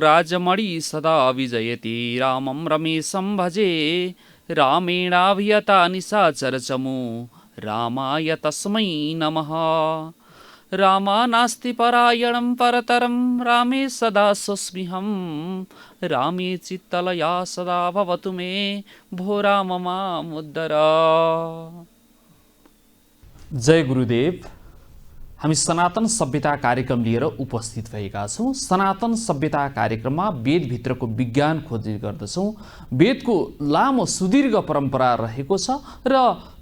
राजमणि सदा विजयति रामं रमेशं भजे रामेणाभियता निशाचरचमु रामाय तस्मै नमः रामा नास्ति परायणं परतरं रामे सदा स्वस्म्यहं रामे चित्तलया सदा भवतु मे भो राम मामुद्धर। जय गुरुदेव। हामी सनातन सभ्यता कार्यक्रम लिएर उपस्थित भएका छौँ। सनातन सभ्यता कार्यक्रममा वेदभित्रको विज्ञान खोज्ने गर्दछौँ। वेदको लामो सुदीर्घ परम्परा रहेको छ र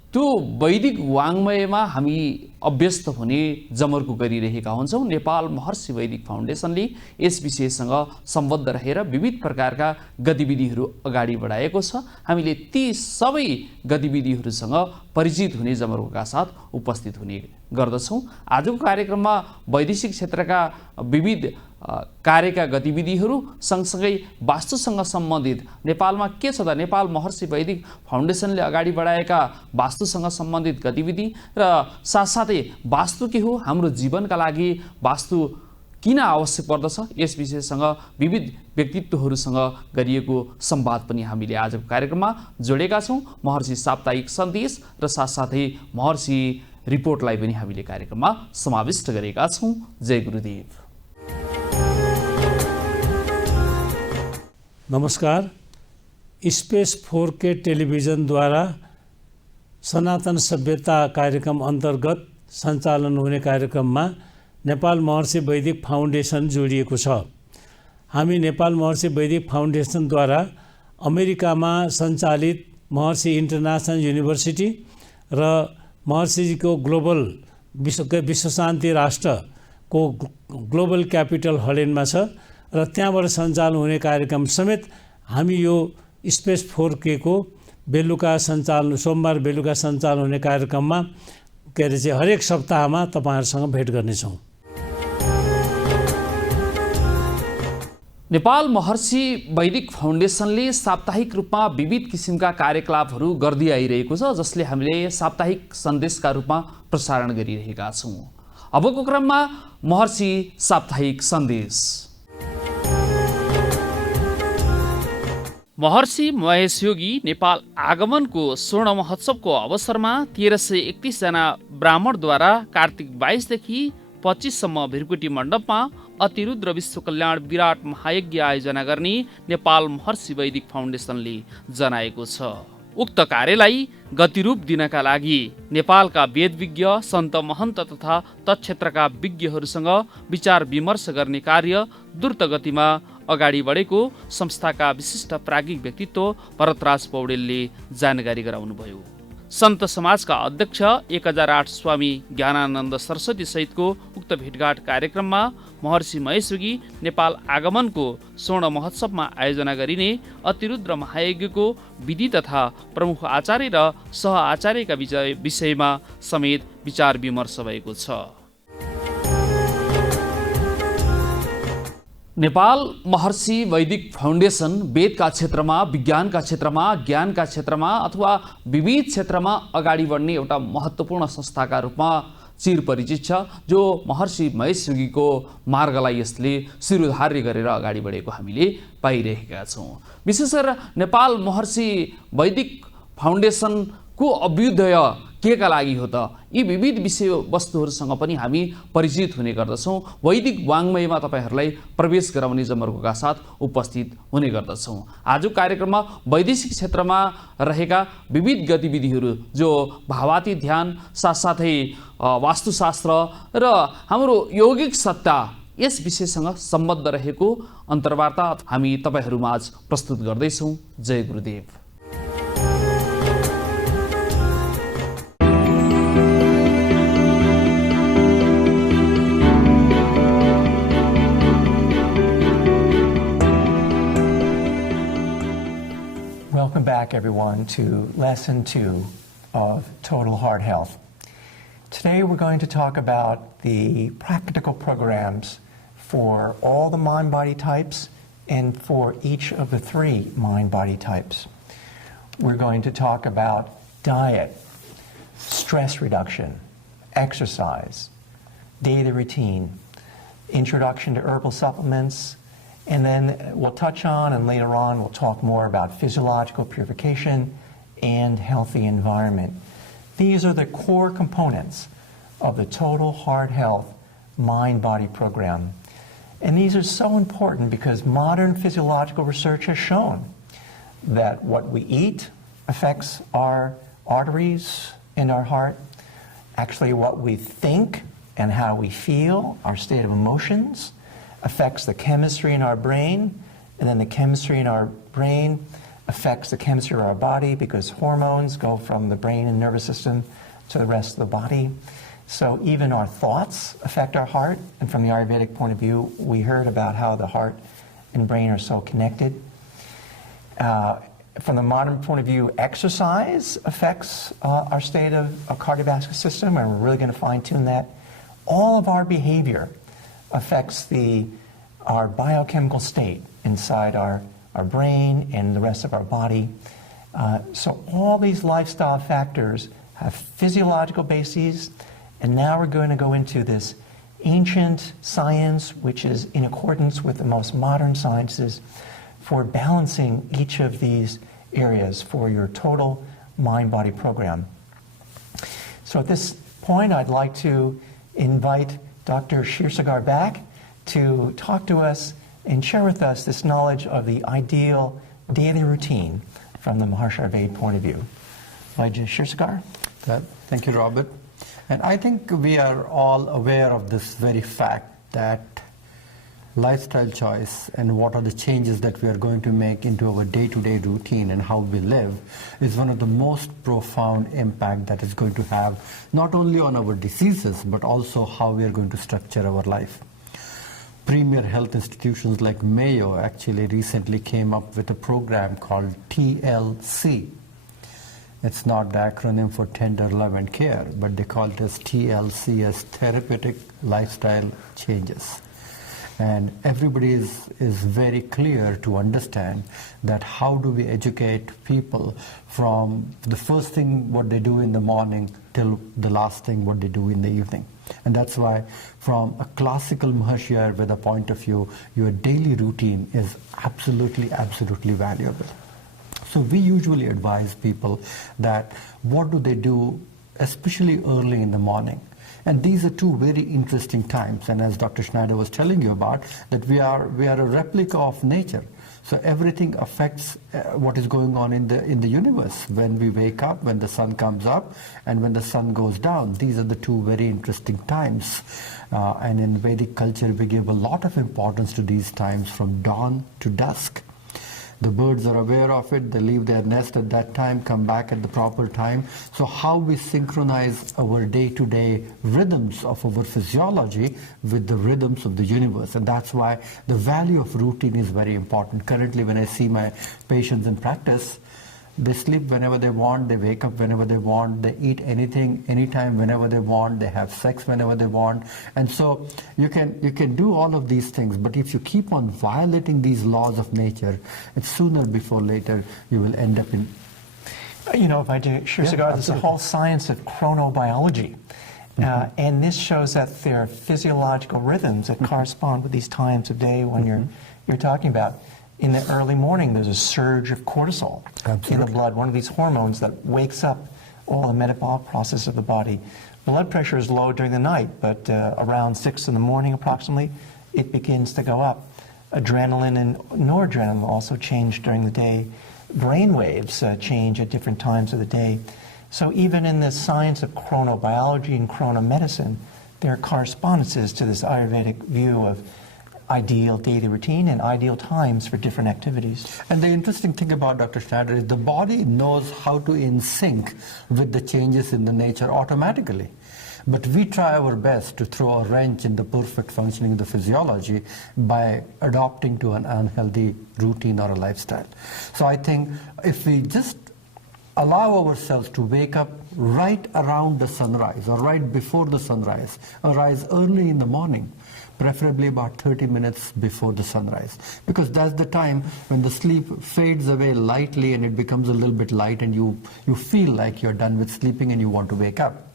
त्यो वैदिक वाङ्मयमा हामी अभ्यस्त हुने जमर्को गरिरहेका हुन्छौँ। नेपाल महर्षि वैदिक फाउन्डेसनले यस विषयसँग सम्बद्ध रहेर विविध प्रकारका गतिविधिहरू अगाडि बढाएको छ। हामीले ती सबै गतिविधिहरूसँग परिचित हुने जमर्कोका साथ उपस्थित हुने गर्दछौँ। आजको कार्यक्रममा वैदेशिक क्षेत्रका विविध कार्यका गतिविधिहरू सँगसँगै वास्तुसँग सम्बन्धित नेपालमा के छ त नेपाल महर्षि वैदिक फाउन्डेसनले अगाडि बढाएका वास्तुसँग सम्बन्धित गतिविधि र साथसाथै वास्तु के हो, हाम्रो जीवनका लागि वास्तु किन आवश्यक पर्दछ, यस विषयसँग विविध व्यक्तित्वहरूसँग गरिएको संवाद पनि हामीले आजको कार्यक्रममा जोडेका छौँ। महर्षि साप्ताहिक सन्देश र साथसाथै महर्षि रिपोर्टलाई पनि हामीले कार्यक्रममा समाविष्ट गरेका छौँ। जय गुरुदेव। नमस्कार। स्पेस 4K टेलिभिजनद्वारा सनातन सभ्यता कार्यक्रम अन्तर्गत सञ्चालन हुने कार्यक्रममा नेपाल महर्षि वैदिक फाउन्डेसन जोडिएको छ। हामी नेपाल महर्षि वैदिक फाउन्डेसनद्वारा अमेरिकामा सञ्चालित महर्षि इन्टरनेसनल युनिभर्सिटी र महर्षिजीको ग्लोबल विश्व शान्ति राष्ट्रको ग्लोबल क्यापिटल हलेनमा छ र त्यहाँबाट सञ्चालन हुने कार्यक्रम समेत हामी यो स्पेस 4K को बेलुका सञ्चालन सोमबार बेलुका सञ्चालन हुने कार्यक्रममा हरेक सप्ताहमा तपाईहरुसँग भेट गर्नेछौँ। नेपाल महर्षि वैदिक फाउन्डेसनले साप्ताहिक रूपमा विविध किसिमका कार्यकलापहरू गर्दै आइरहेको छ, जसले हामीले साप्ताहिक सन्देशका रूपमा प्रसारण गरिरहेका छौँ। अबको क्रममा महर्षि साप्ताहिक सन्देश। महर्षि महेश योगी नेपाल आगमनको स्वर्ण महोत्सवको अवसरमा 1331 जना ब्राह्मणद्वारा कार्तिक 22 देखि 25 सम्म भिरकुटी मण्डपमा अतिरुद्र विश्व कल्याण विराट महायज्ञ आयोजना गर्ने नेपाल महर्षि वैदिक फाउन्डेसनले जनाएको छ। उक्त कार्यलाई गतिरूप दिनका लागि नेपालका वेदविज्ञ, सन्त महन्त तथा तत्क्षेत्रका विज्ञहरूसँग विचार विमर्श गर्ने कार्य द्रुत गतिमा अगाडि बढेको संस्थाका विशिष्ट प्राज्ञिक व्यक्तित्व भरतराज पौडेलले जानकारी गराउनुभयो। सन्त समाजका अध्यक्ष 1008 स्वामी ज्ञानानन्द सरस्वती सहितको उक्त भेटघाट कार्यक्रममा महर्षि महेश योगी नेपाल आगमनको स्वर्ण महोत्सवमा आयोजना गरिने अतिरुद्र महायज्ञको विधि तथा प्रमुख आचार्य र सह आचार्यका विषयमा समेत विचार विमर्श भएको छ। नेपाल महर्षि वैदिक फाउन्डेसन वेदका क्षेत्रमा, विज्ञानका क्षेत्रमा, ज्ञानका क्षेत्रमा अथवा विविध क्षेत्रमा अगाडि बढ्ने एउटा महत्त्वपूर्ण संस्थाका रूपमा चिरपरिचित छ, जो महर्षि महेश योगीको मार्गलाई यसले शिरोधार्य गरेर अगाडि बढेको हामीले पाइरहेका छौँ। विशेष गरेर नेपाल महर्षि वैदिक फाउन्डेसनको अभ्युदय के का लागि हो त, यी विविध विषय वस्तुहरूसँग पनि हामी परिचित हुने गर्दछौँ। वैदिक वाङ्मयमा तपाईहरूलाई प्रवेश गराउने जमर्कोका साथ उपस्थित हुने गर्दछौँ। आजको कार्यक्रममा वैदेशिक क्षेत्रमा रहेका विविध गतिविधिहरू जो भावाती ध्यान साथसाथै वास्तुशास्त्र र हाम्रो यौगिक सत्ता, यस विषयसँग सम्बद्ध रहेको अन्तर्वार्ता हामी तपाईहरूमाझ प्रस्तुत गर्दैछौँ। जय गुरुदेव। Welcome back, everyone, to Lesson 2 of Total Heart Health. Today we're going to talk about the practical programs for all the mind-body types and for each of the 3 mind-body types. We're going to talk about diet, stress reduction, exercise, daily routine, introduction to herbal supplements, And then we'll touch on, and later on we'll talk more about physiological purification and healthy environment. These are the core components of the Total Heart Health Mind-Body program. And these are so important because modern physiological research has shown that what we eat affects our arteries in our heart. Actually, what we think and how we feel, our state of emotions, affects the chemistry in our brain, and then the chemistry in our brain affects the chemistry of our body because hormones go from the brain and nervous system to the rest of the body. So even our thoughts affect our heart, and from the Ayurvedic point of view, we heard about how the heart and brain are so connected. From the modern point of view, exercise affects our state of cardiovascular system, and we're really going to fine-tune that. All of our behavior affects our biochemical state inside our brain and the rest of our body. So all these lifestyle factors have physiological bases, and now we're going to go into this ancient science, which is in accordance with the most modern sciences, for balancing each of these areas for your total mind-body program. So at this point, I'd like to invite Dr. Shrestha back to talk to us and share with us this knowledge of the ideal daily routine from the Maharshi Ayurveda point of view. Dr. Shrestha. Thank you, Robert. And I think we are all aware of this very fact that lifestyle choice and what are the changes that we are going to make into our day-to-day routine and how we live is one of the most profound impact that is going to have not only on our diseases but also how we are going to structure our life. Premier health institutions like Mayo actually recently came up with a program called TLC. It's not the acronym for tender love and care, but they call it as TLC, as therapeutic lifestyle changes. And everybody is very clear to understand that how do we educate people from the first thing what they do in the morning till the last thing what they do in the evening. And that's why from a classical Maharshi Ayurveda point of view, your daily routine is absolutely valuable. So we usually advise people that what do they do, especially early in the morning. And these are two very interesting times. And as Dr. Schneider was telling you about, that we are a replica of nature. So everything affects what is going on in the universe. When we wake up, when the sun comes up, and when the sun goes down. These are the two very interesting times. And in Vedic culture, we give a lot of importance to these times from dawn to dusk. The birds are aware of it, they leave their nest at that time, come back at the proper time. So how we synchronize our day-to-day rhythms of our physiology with the rhythms of the universe. And that's why the value of routine is very important. Currently, when I see my patients in practice, they sleep whenever they want, they wake up whenever they want, they eat anything, anytime, whenever they want, they have sex whenever they want. And so you can do all of these things, but if you keep on violating these laws of nature, it's sooner before later you will end up in... You know, if I do, there's a whole science of chronobiology. And this shows that there are physiological rhythms that correspond with these times of day when you're talking about. In the early morning, there's a surge of cortisol in the blood, one of these hormones that wakes up all the metabolic process of the body. Blood pressure is low during the night, but around 6 in the morning approximately, it begins to go up. Adrenaline and noradrenaline also change during the day. Brain waves change at different times of the day. So even in the science of chronobiology and chronomedicine, there are correspondences to this Ayurvedic view of ideal daily routine and ideal times for different activities. And the interesting thing about Dr. Schneider is the body knows how to in sync with the changes in the nature automatically. But we try our best to throw a wrench in the perfect functioning of the physiology by adopting to an unhealthy routine or a lifestyle. So I think if we just allow ourselves to wake up right around the sunrise or right before the sunrise, or rise early in the morning, preferably about 30 minutes before the sunrise, because that's the time when the sleep fades away lightly and it becomes a little bit light and you feel like you're done with sleeping and you want to wake up.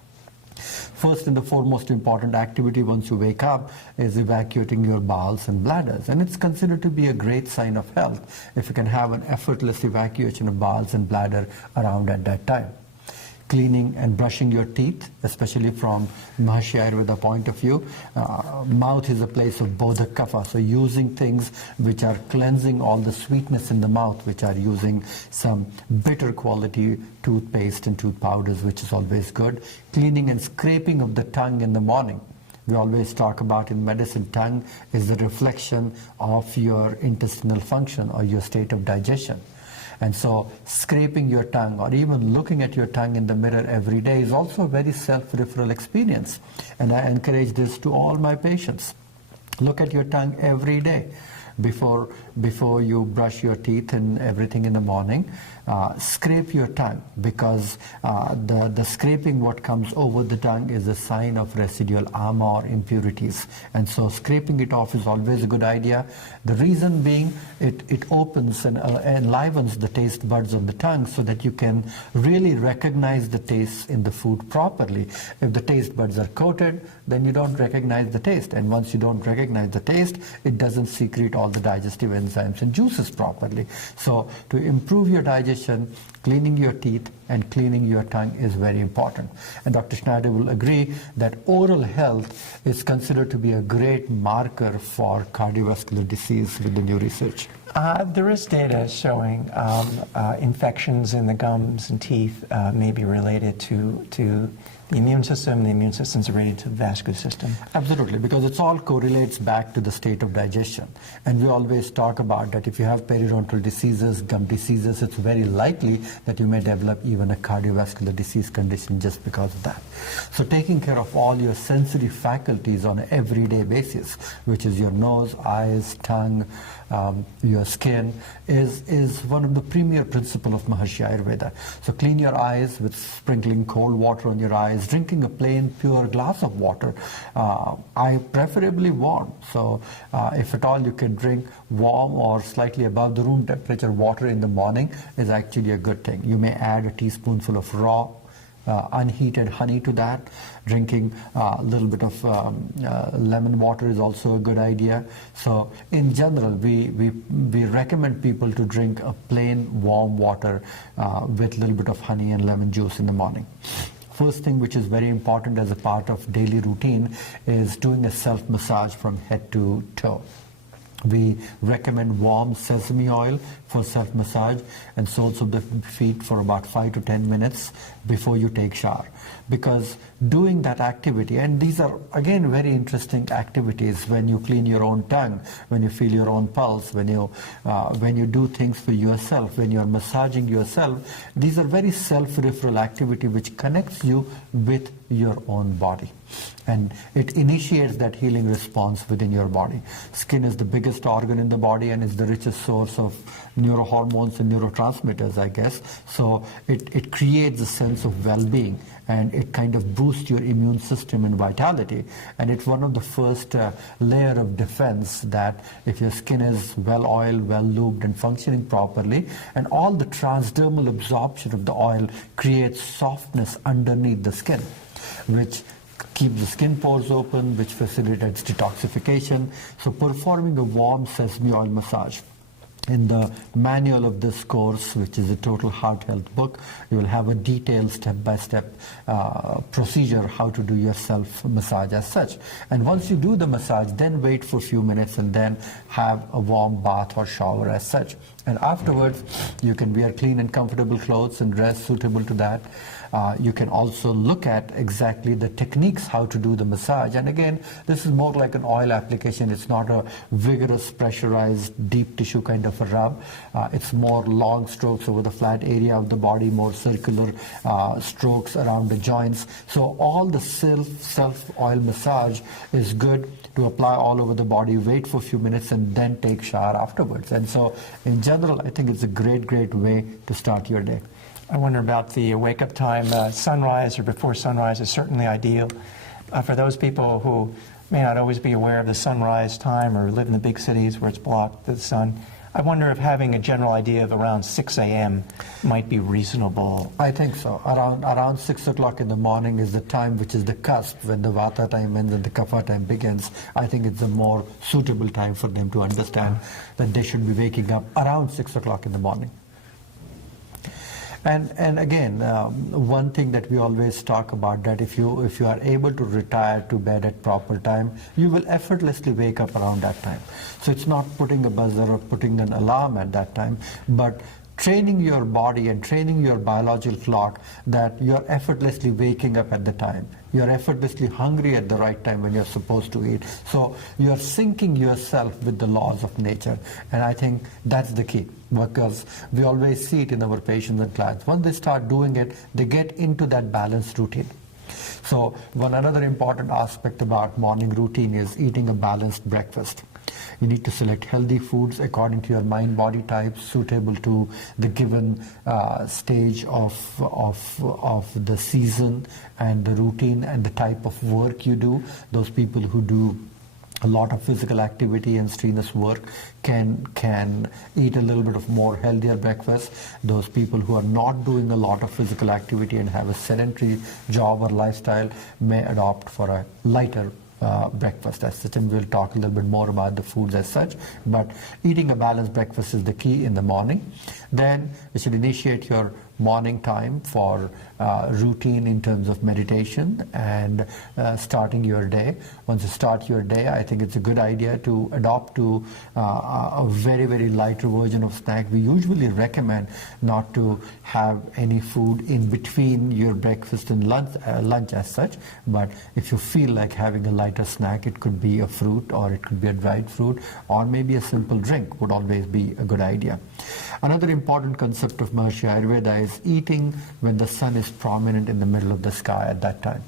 First and the foremost important activity once you wake up is evacuating your bowels and bladders. And it's considered to be a great sign of health if you can have an effortless evacuation of bowels and bladder around at that time. Cleaning and brushing your teeth, especially from Maharishi Ayurveda point of view. Mouth is a place of bodha kapha, so using things which are cleansing all the sweetness in the mouth, which are using some bitter quality toothpaste and tooth powders, which is always good. Cleaning and scraping of the tongue in the morning. We always talk about in medicine, tongue is the reflection of your intestinal function or your state of digestion. And so scraping your tongue or even looking at your tongue in the mirror every day is also a very self-referral experience. And I encourage this to all my patients. Look at your tongue every day before you brush your teeth and everything in the morning. Scrape your tongue, because the scraping what comes over the tongue is a sign of residual ama or impurities, and so scraping it off is always a good idea. The reason being it opens and enlivens the taste buds on the tongue so that you can really recognize the taste in the food properly. If the taste buds are coated, then you don't recognize the taste, and once you don't recognize the taste, it doesn't secrete all the digestive enzymes and juices properly. So to improve your digestion, cleaning your teeth and cleaning your tongue is very important. And Dr. Schneider will agree that oral health is considered to be a great marker for cardiovascular disease with the new research. There is data showing infections in the gums and teeth may be related to the immune system. The immune system is related to the vascular system. Absolutely, because it all correlates back to the state of digestion. And we always talk about that if you have periodontal diseases, gum diseases, it's very likely that you may develop even a cardiovascular disease condition just because of that. So taking care of all your sensory faculties on an everyday basis, which is your nose, eyes, tongue, your skin, is one of the premier principles of Maharishi Ayurveda. So clean your eyes with sprinkling cold water on your eyes, drinking a plain pure glass of water, I preferably warm. So if at all you can drink warm or slightly above the room temperature water in the morning is actually a good thing. You may add a teaspoonful of raw unheated honey to that. Drinking a little bit of lemon water is also a good idea. So in general, we recommend people to drink a plain warm water with a little bit of honey and lemon juice in the morning. First thing which is very important as a part of daily routine is doing a self-massage from head to toe. We recommend warm sesame oil for self-massage and soles of the feet for about 5 to 10 minutes before you take shower. Because doing that activity, and these are again very interesting activities when you clean your own tongue, when you feel your own pulse, when you do things for yourself, when you're massaging yourself, these are very self-referral activity which connects you with your own body. And it initiates that healing response within your body. Skin is the biggest organ in the body and is the richest source of neurohormones and neurotransmitters, I guess. So it creates a sense of well-being, and it kind of boosts your immune system and vitality. And it's one of the first layer of defense that if your skin is well oiled, well lubed and functioning properly, and all the transdermal absorption of the oil creates softness underneath the skin, which keeps the skin pores open, which facilitates detoxification. So performing a warm sesame oil massage. In the manual of this course, which is a Total Heart Health book, you will have a detailed step-by-step procedure how to do your self-massage as such. And once you do the massage, then wait for a few minutes and then have a warm bath or shower as such. And afterwards, you can wear clean and comfortable clothes and dress suitable to that. You can also look at exactly the techniques how to do the massage. And again, this is more like an oil application. It's not a vigorous, pressurized, deep tissue kind of a rub. It's more long strokes over the flat area of the body, more circular strokes around the joints. So all the self-oil massage is good to apply all over the body, wait for a few minutes, and then take shower afterwards. And so in general, I think it's a great, great way to start your day. I wonder about the wake-up time. Sunrise or before sunrise is certainly ideal. For those people who may not always be aware of the sunrise time or live in the big cities where it's blocked, the sun, I wonder if having a general idea of around 6 a.m. might be reasonable. I think so. Around 6 o'clock in the morning is the time which is the cusp when the Vata time ends and the Kapha time begins. I think it's a more suitable time for them to understand that they should be waking up around 6 o'clock in the morning. And again, one thing that we always talk about, that if you are able to retire to bed at proper time, you will effortlessly wake up around that time. So it's not putting a buzzer or putting an alarm at that time, but training your body and training your biological clock that you're effortlessly waking up at the time. You're effortlessly hungry at the right time when you're supposed to eat. So you're syncing yourself with the laws of nature. And I think that's the key, because we always see it in our patients and clients. Once they start doing it, they get into that balanced routine. So another important aspect about morning routine is eating a balanced breakfast. You need to select healthy foods according to your mind-body type, suitable to the given stage of the season and the routine and the type of work you do. Those people who do a lot of physical activity and strenuous work can eat a little bit of more healthier breakfast. Those people who are not doing a lot of physical activity and have a sedentary job or lifestyle may adopt for a lighter breakfast as such, and we'll talk a little bit more about the foods as such. But eating a balanced breakfast is the key in the morning. Then you should initiate your morning time for routine in terms of meditation and starting your day. Once you start your day, I think it's a good idea to adopt to a very, very lighter version of snack. We usually recommend not to have any food in between your breakfast and lunch as such, but if you feel like having a lighter snack, it could be a fruit or it could be a dried fruit or maybe a simple drink would always be a good idea. Another important concept of Maharishi Ayurveda is eating when the sun is prominent in the middle of the sky at that time.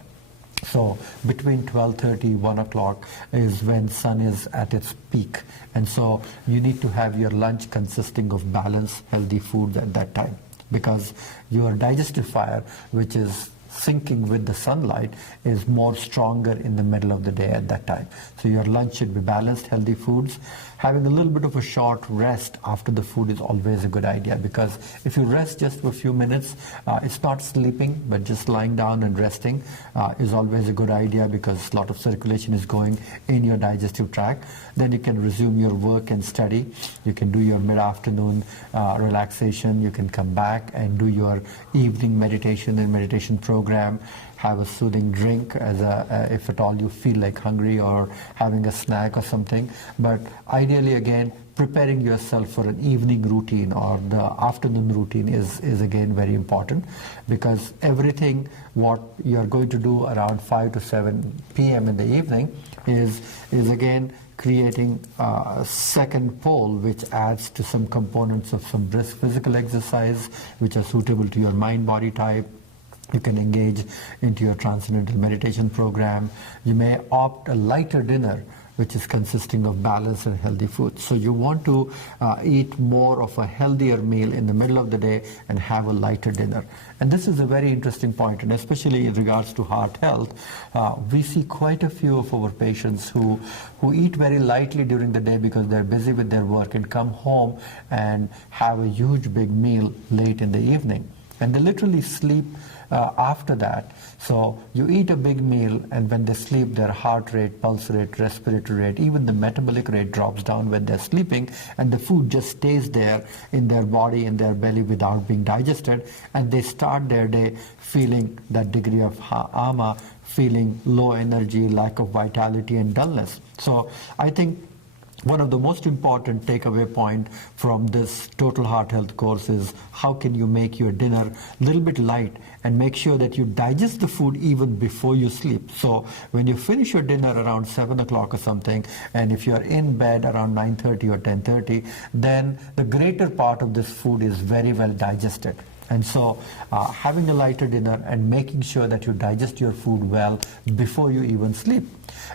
So between 12:30, 1 o'clock is when sun is at its peak. And so you need to have your lunch consisting of balanced, healthy foods at that time, because your digestive fire, which is syncing with the sunlight, is more stronger in the middle of the day at that time. So your lunch should be balanced, healthy foods. Having a little bit of a short rest after the food is always a good idea, because if you rest just for a few minutes, it's not sleeping, but just lying down and resting is always a good idea, because a lot of circulation is going in your digestive tract. Then you can resume your work and study. You can do your mid-afternoon relaxation. You can come back and do your evening meditation and meditation program. Have a soothing drink as if at all you feel like hungry, or having a snack or something. But ideally, again, preparing yourself for an evening routine or the afternoon routine is again very important, because everything what you're going to do around 5 to 7 p.m. in the evening is again creating a second pole, which adds to some components of some brisk physical exercise which are suitable to your mind-body type. You can engage into your transcendental meditation program. You may opt a lighter dinner, which is consisting of balanced and healthy food. So you want to eat more of a healthier meal in the middle of the day and have a lighter dinner. And this is a very interesting point, and especially in regards to heart health, we see quite a few of our patients who eat very lightly during the day because they're busy with their work, and come home and have a huge big meal late in the evening. And they literally sleep after that. So you eat a big meal, and when they sleep, their heart rate, pulse rate, respiratory rate, even the metabolic rate drops down when they're sleeping, and the food just stays there in their body, in their belly, without being digested, and they start their day feeling that degree of ama, feeling low energy, lack of vitality and dullness. So I think one of the most important takeaway point from this Total Heart Health course is how can you make your dinner a little bit light and make sure that you digest the food even before you sleep. So when you finish your dinner around 7 o'clock or something, and if you're in bed around 9:30 or 10:30, then the greater part of this food is very well digested. And so having a lighter dinner and making sure that you digest your food well before you even sleep.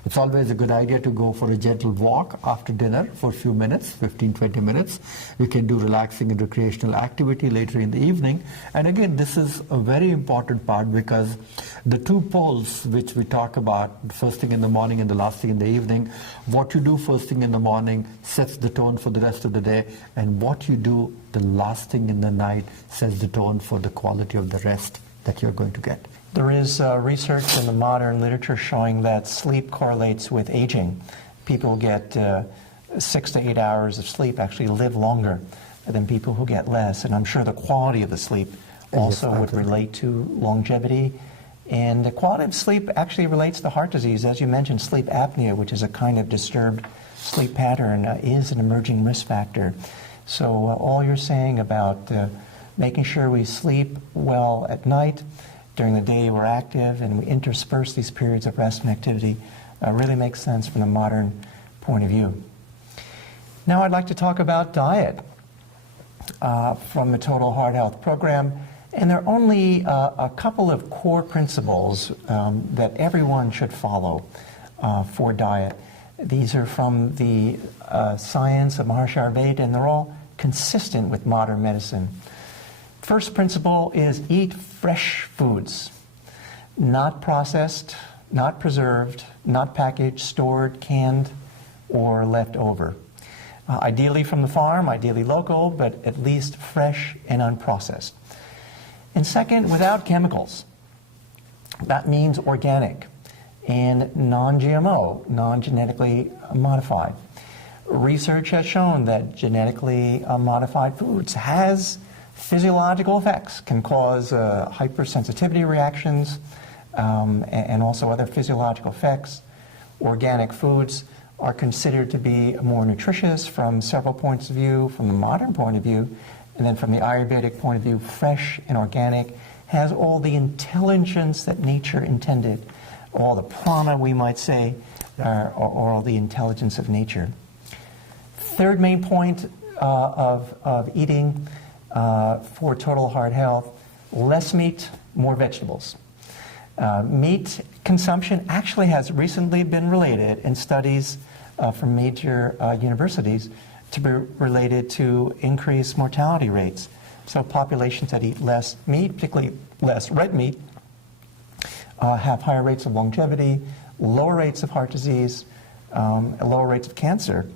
It's always a good idea to go for a gentle walk after dinner for a few minutes, 15-20 minutes. You can do relaxing and recreational activity later in the evening. And again, this is a very important part because the two poles which we talk about, first thing in the morning and the last thing in the evening, what you do first thing in the morning sets the tone for the rest of the day, and what you do the last thing in the night sets the tone for the quality of the rest that you're going to get. There is research in the modern literature showing that sleep correlates with aging. People get 6 to 8 hours of sleep actually live longer than people who get less. And I'm sure the quality of the sleep also would relate to longevity. And the quality of sleep actually relates to heart disease. As you mentioned, sleep apnea, which is a kind of disturbed sleep pattern, is an emerging risk factor. So all you're saying about making sure we sleep well at night, during the day we're active, and we intersperse these periods of rest and activity really makes sense from the modern point of view. Now I'd like to talk about diet from the Total Heart Health program. And there are only a couple of core principles that everyone should follow for diet. These are from the science of Maharishi Ayurveda, and they're all consistent with modern medicine. First principle is eat fresh foods, not processed, not preserved, not packaged, stored, canned, or left over. Ideally from the farm, ideally local, but at least fresh and unprocessed. And second, without chemicals. That means organic and non-GMO, non-genetically modified. Research has shown that genetically modified foods has physiological effects, can cause hypersensitivity reactions and also other physiological effects. Organic foods are considered to be more nutritious from several points of view, from the modern point of view, and then from the Ayurvedic point of view, fresh and organic has all the intelligence that nature intended, all the prana, we might say, or all the intelligence of nature. Third main point of eating for total heart health, less meat, more vegetables. Meat consumption actually has recently been related in studies from major universities to be related to increased mortality rates. So populations that eat less meat, particularly less red meat, have higher rates of longevity, lower rates of heart disease, lower rates of cancer.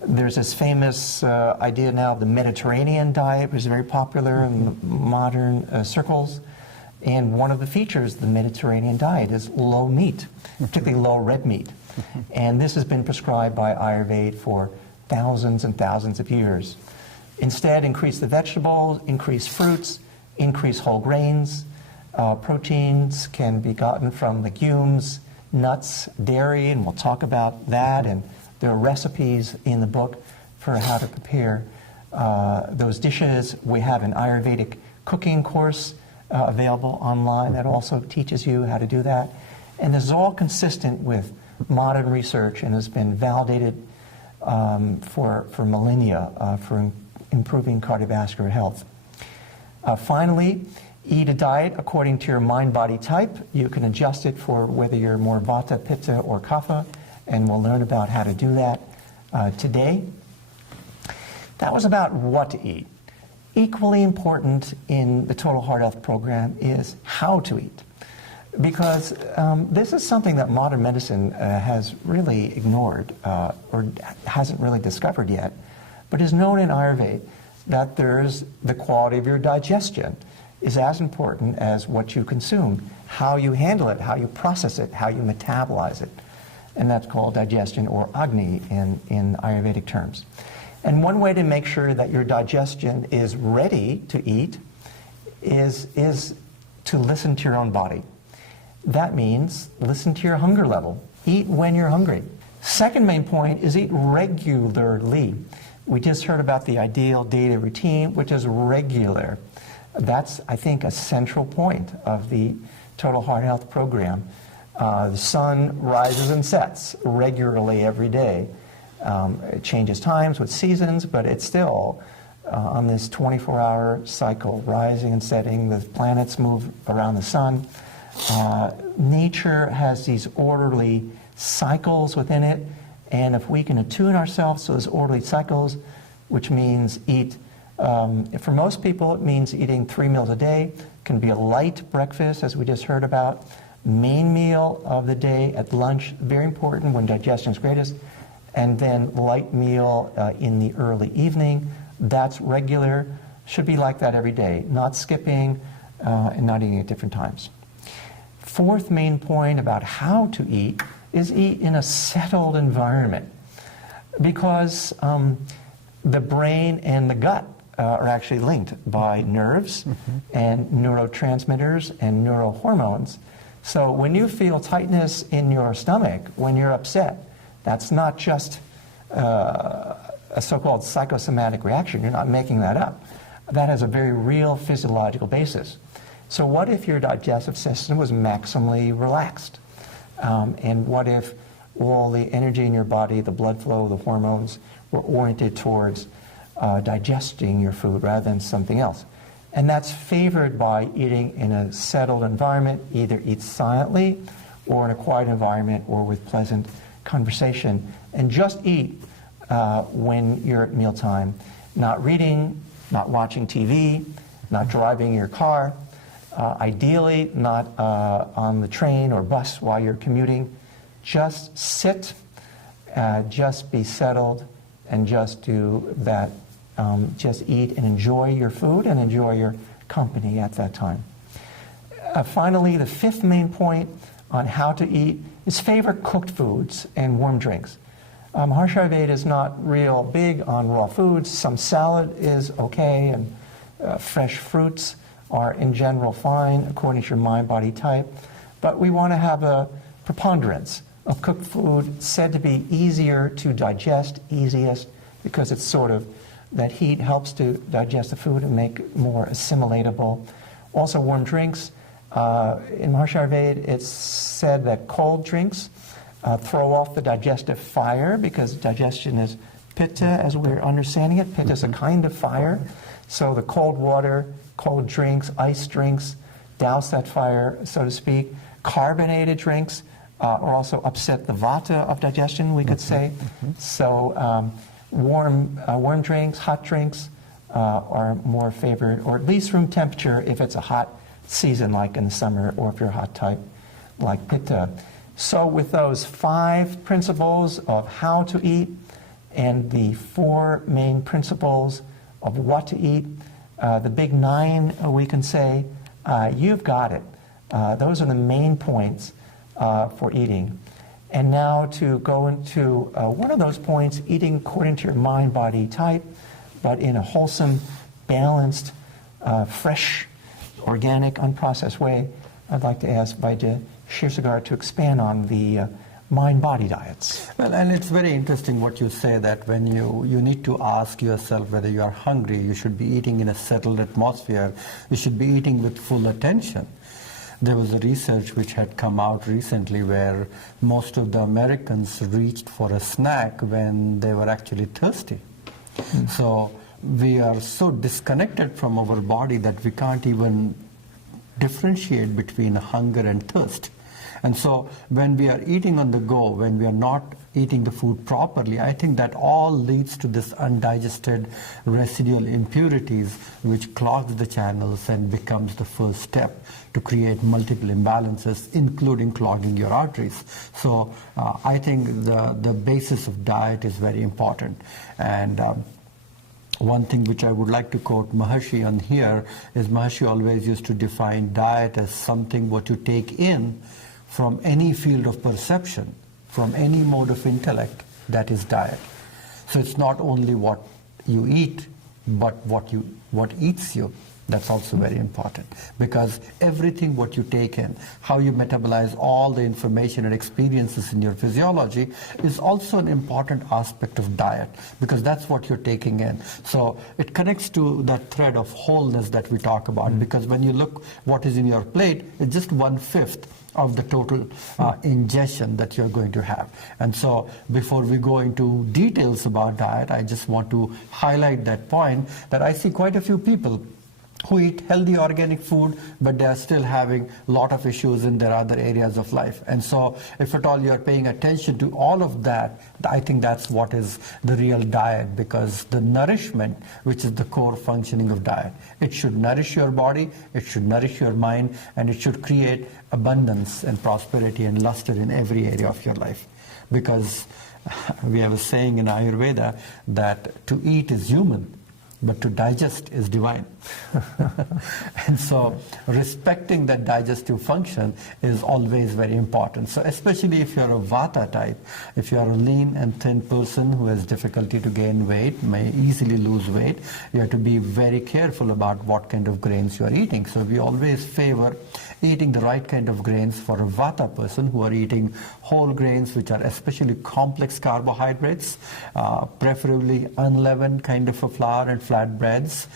There's this famous idea now of the Mediterranean diet, which is very popular in modern circles. And one of the features of the Mediterranean diet is low meat, particularly low red meat. And this has been prescribed by Ayurveda for thousands and thousands of years. Instead, increase the vegetables, increase fruits, increase whole grains. Proteins can be gotten from legumes, nuts, dairy, and we'll talk about that. And there are recipes in the book for how to prepare those dishes. We have an Ayurvedic cooking course available online that also teaches you how to do that. And this is all consistent with modern research and has been validated for millennia for improving cardiovascular health. Finally, eat a diet according to your mind-body type. You can adjust it for whether you're more Vata, Pitta, or Kapha, and we'll learn about how to do that today. That was about what to eat. Equally important in the Total Heart Health program is how to eat. Because this is something that modern medicine has really ignored or hasn't really discovered yet, but is known in Ayurveda that there's the quality of your digestion is as important as what you consume, how you handle it, how you process it, how you metabolize it. And that's called digestion, or Agni in Ayurvedic terms. And one way to make sure that your digestion is ready to eat is to listen to your own body. That means listen to your hunger level. Eat when you're hungry. Second main point is eat regularly. We just heard about the ideal daily routine, which is regular. That's, I think, a central point of the Total Heart Health program. The sun rises and sets regularly every day. It changes times with seasons, but it's still on this 24-hour cycle, rising and setting. The planets move around the sun. Nature has these orderly cycles within it, and if we can attune ourselves to those orderly cycles, which means eat, for most people it means eating 3 meals a day. It can be a light breakfast, as we just heard about. Main meal of the day at lunch, very important when digestion is greatest, and then light meal in the early evening. That's regular, should be like that every day, not skipping and not eating at different times. Fourth main point about how to eat is eat in a settled environment, because the brain and the gut are actually linked by nerves and neurotransmitters and neurohormones. So when you feel tightness in your stomach, when you're upset, that's not just a so-called psychosomatic reaction. You're not making that up. That has a very real physiological basis. So what if your digestive system was maximally relaxed? And what if all the energy in your body, the blood flow, the hormones, were oriented towards digesting your food rather than something else? And that's favored by eating in a settled environment. Either eat silently or in a quiet environment or with pleasant conversation. And just eat when you're at mealtime. Not reading, not watching TV, not driving your car. Ideally, not on the train or bus while you're commuting. Just sit, just be settled, and just do that. Just eat and enjoy your food and enjoy your company at that time. Finally, the fifth main point on how to eat is favor cooked foods and warm drinks. Maharishi Ayurveda is not real big on raw foods. Some salad is okay, and fresh fruits are in general fine according to your mind-body type. But we want to have a preponderance of cooked food, said to be easier to digest, easiest, because it's sort of, that heat helps to digest the food and make it more assimilatable. Also warm drinks. In Maharishi Ayurveda, it's said that cold drinks throw off the digestive fire, because digestion is pitta as we're understanding it. Pitta is a kind of fire. So the cold water, cold drinks, ice drinks, douse that fire, so to speak. Carbonated drinks or also upset the vata of digestion, we could say. So warm drinks, hot drinks are more favored, or at least room temperature if it's a hot season like in the summer, or if you're a hot type like pitta. So with those 5 principles of how to eat and the 4 main principles of what to eat, the big 9 we can say, you've got it. Those are the main points for eating. And now to go into one of those points, eating according to your mind-body type, but in a wholesome, balanced, fresh, organic, unprocessed way, I'd like to ask Baidunath to expand on the mind-body diets. Well, and it's very interesting what you say, that when you need to ask yourself whether you are hungry, you should be eating in a settled atmosphere, you should be eating with full attention. There was a research which had come out recently where most of the Americans reached for a snack when they were actually thirsty. So we are so disconnected from our body that we can't even differentiate between hunger and thirst. And so when we are eating on the go, when we are not eating the food properly, I think that all leads to this undigested residual impurities which clogs the channels and becomes the first step to create multiple imbalances, including clogging your arteries. So I think the basis of diet is very important. And one thing which I would like to quote Maharishi on here is Maharishi always used to define diet as something what you take in from any field of perception, from any mode of intellect, that is diet. So it's not only what you eat, but what eats you. That's also very important, because everything what you take in, how you metabolize all the information and experiences in your physiology is also an important aspect of diet, because that's what you're taking in. So it connects to that thread of wholeness that we talk about, because when you look what is in your plate, it's just 1/5 of the total ingestion that you're going to have. And so before we go into details about diet, I just want to highlight that point that I see quite a few people who eat healthy organic food, but they are still having a lot of issues in their other areas of life. And so if at all you're paying attention to all of that, I think that's what is the real diet, because the nourishment, which is the core functioning of diet, it should nourish your body, it should nourish your mind, and it should create abundance and prosperity and luster in every area of your life. Because we have a saying in Ayurveda that to eat is human, but to digest is divine. And so respecting that digestive function is always very important. So especially if you're a Vata type, if you're a lean and thin person who has difficulty to gain weight, may easily lose weight, you have to be very careful about what kind of grains you're eating. So we always favor eating the right kind of grains for a Vata person, who are eating whole grains, which are especially complex carbohydrates, preferably unleavened kind of a flour and flatbreads,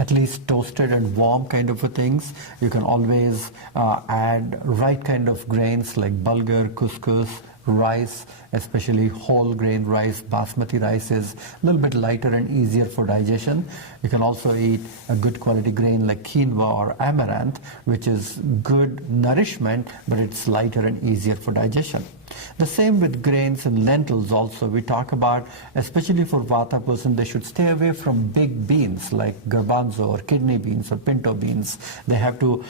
at least toasted and warm kind of a things. You can always add right kind of grains like bulgur, couscous, rice, especially whole grain rice. Basmati rice is a little bit lighter and easier for digestion. You can also eat a good quality grain like quinoa or amaranth, which is good nourishment, but it's lighter and easier for digestion. The same with grains and lentils also. We talk about, especially for Vata person, they should stay away from big beans like garbanzo or kidney beans or pinto beans. They have to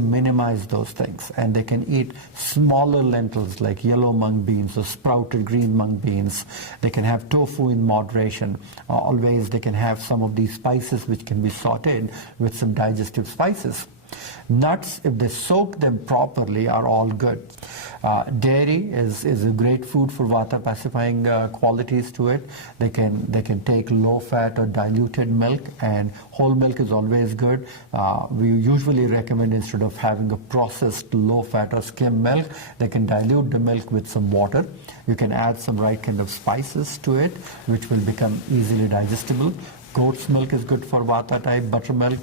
minimize those things, and they can eat smaller lentils like yellow mung beans or sprouted green mung beans. They can have tofu in moderation. Always they can have some of these spices which can be sauteed with some digestive spices. Nuts, if they soak them properly, are all good. Dairy is a great food for Vata pacifying qualities to it. They can take low fat or diluted milk, and whole milk is always good. We usually recommend, instead of having a processed low fat or skim milk, they can dilute the milk with some water. You can add some right kind of spices to it, which will become easily digestible. Goat's milk is good for Vata type. Buttermilk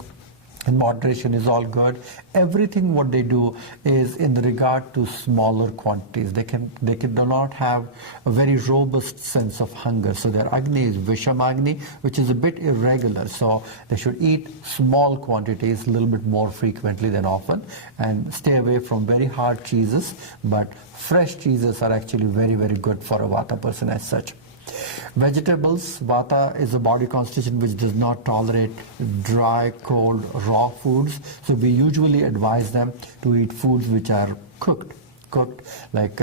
in moderation is all good. Everything what they do is in regard to smaller quantities. They do not have a very robust sense of hunger. So their Agni is Vishamagni, which is a bit irregular. So they should eat small quantities a little bit more frequently than often, and stay away from very hard cheeses. But fresh cheeses are actually very, very good for a Vata person as such. Vegetables, Vata is a body constitution which does not tolerate dry, cold, raw foods. So we usually advise them to eat foods which are cooked, like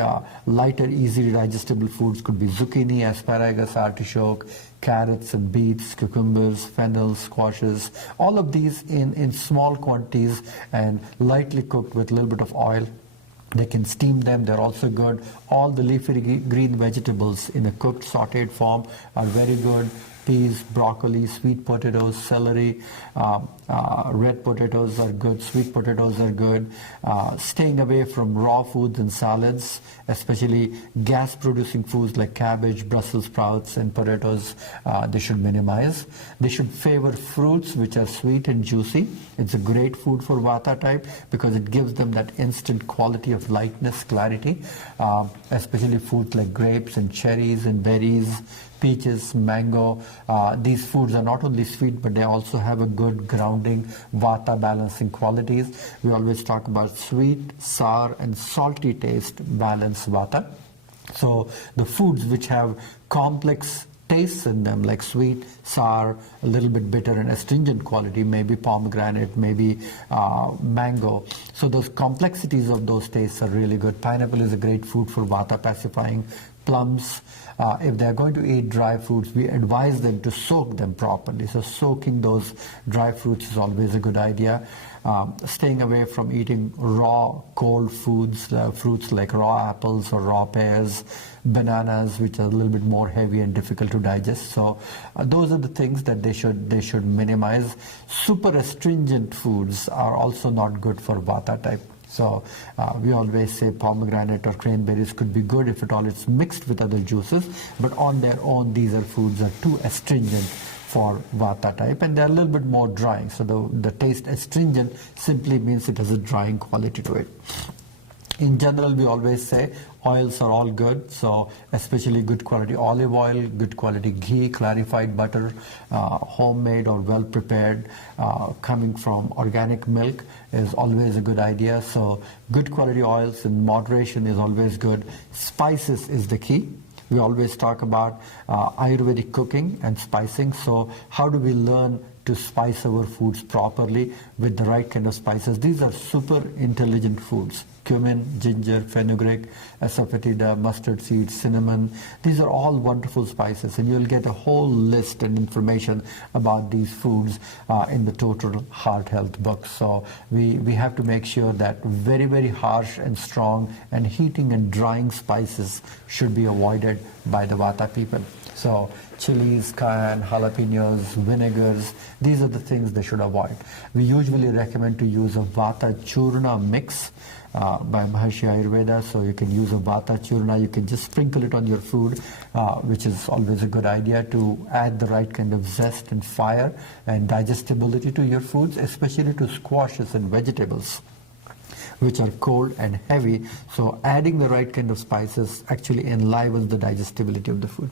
lighter, easily digestible foods could be zucchini, asparagus, artichoke, carrots and beets, cucumbers, fennel, squashes. All of these in small quantities and lightly cooked with a little bit of oil. They can steam them, they're also good. All the leafy green vegetables in a cooked, sauteed form are very good. Peas, broccoli, sweet potatoes, celery, red potatoes are good, sweet potatoes are good. Staying away from raw foods and salads, especially gas-producing foods like cabbage, Brussels sprouts, and potatoes, they should minimize. They should favor fruits which are sweet and juicy. It's a great food for Vata type because it gives them that instant quality of lightness, clarity, especially foods like grapes and cherries and berries, peaches, mango. These foods are not only sweet, but they also have a good grounding, Vata balancing qualities. We always talk about sweet, sour, and salty taste balance Vata. So the foods which have complex tastes in them, like sweet, sour, a little bit bitter and astringent quality, maybe pomegranate, maybe mango. So those complexities of those tastes are really good. Pineapple is a great food for Vata pacifying. Plums, if they're going to eat dry fruits, we advise them to soak them properly. So soaking those dry fruits is always a good idea. Staying away from eating raw, cold foods, fruits like raw apples or raw pears, bananas, which are a little bit more heavy and difficult to digest. So those are the things that they should minimize. Super astringent foods are also not good for Vata type. So we always say pomegranate or cranberries could be good if at all it's mixed with other juices, but on their own these are foods are too astringent for Vata type, and they're a little bit more drying. So the taste astringent simply means it has a drying quality to it. In general, we always say oils are all good, so especially good quality olive oil, good quality ghee, clarified butter, homemade or well prepared, coming from organic milk is always a good idea. So good quality oils in moderation is always good. Spices is the key. We always talk about Ayurvedic cooking and spicing. So how do we learn to spice our foods properly with the right kind of spices? These are super intelligent foods. Cumin, ginger, fenugreek, asafoetida, mustard seeds, cinnamon. These are all wonderful spices, and you'll get a whole list and information about these foods in the Total Heart Health book. So we have to make sure that very, very harsh and strong and heating and drying spices should be avoided by the Vata people. So chilies, cayenne, jalapenos, vinegars, these are the things they should avoid. We usually recommend to use a Vata Churna mix by Maharshi Ayurveda. So you can use a Vata Churna, you can just sprinkle it on your food, which is always a good idea to add the right kind of zest and fire and digestibility to your foods, especially to squashes and vegetables, which are cold and heavy. So adding the right kind of spices actually enlivens the digestibility of the food.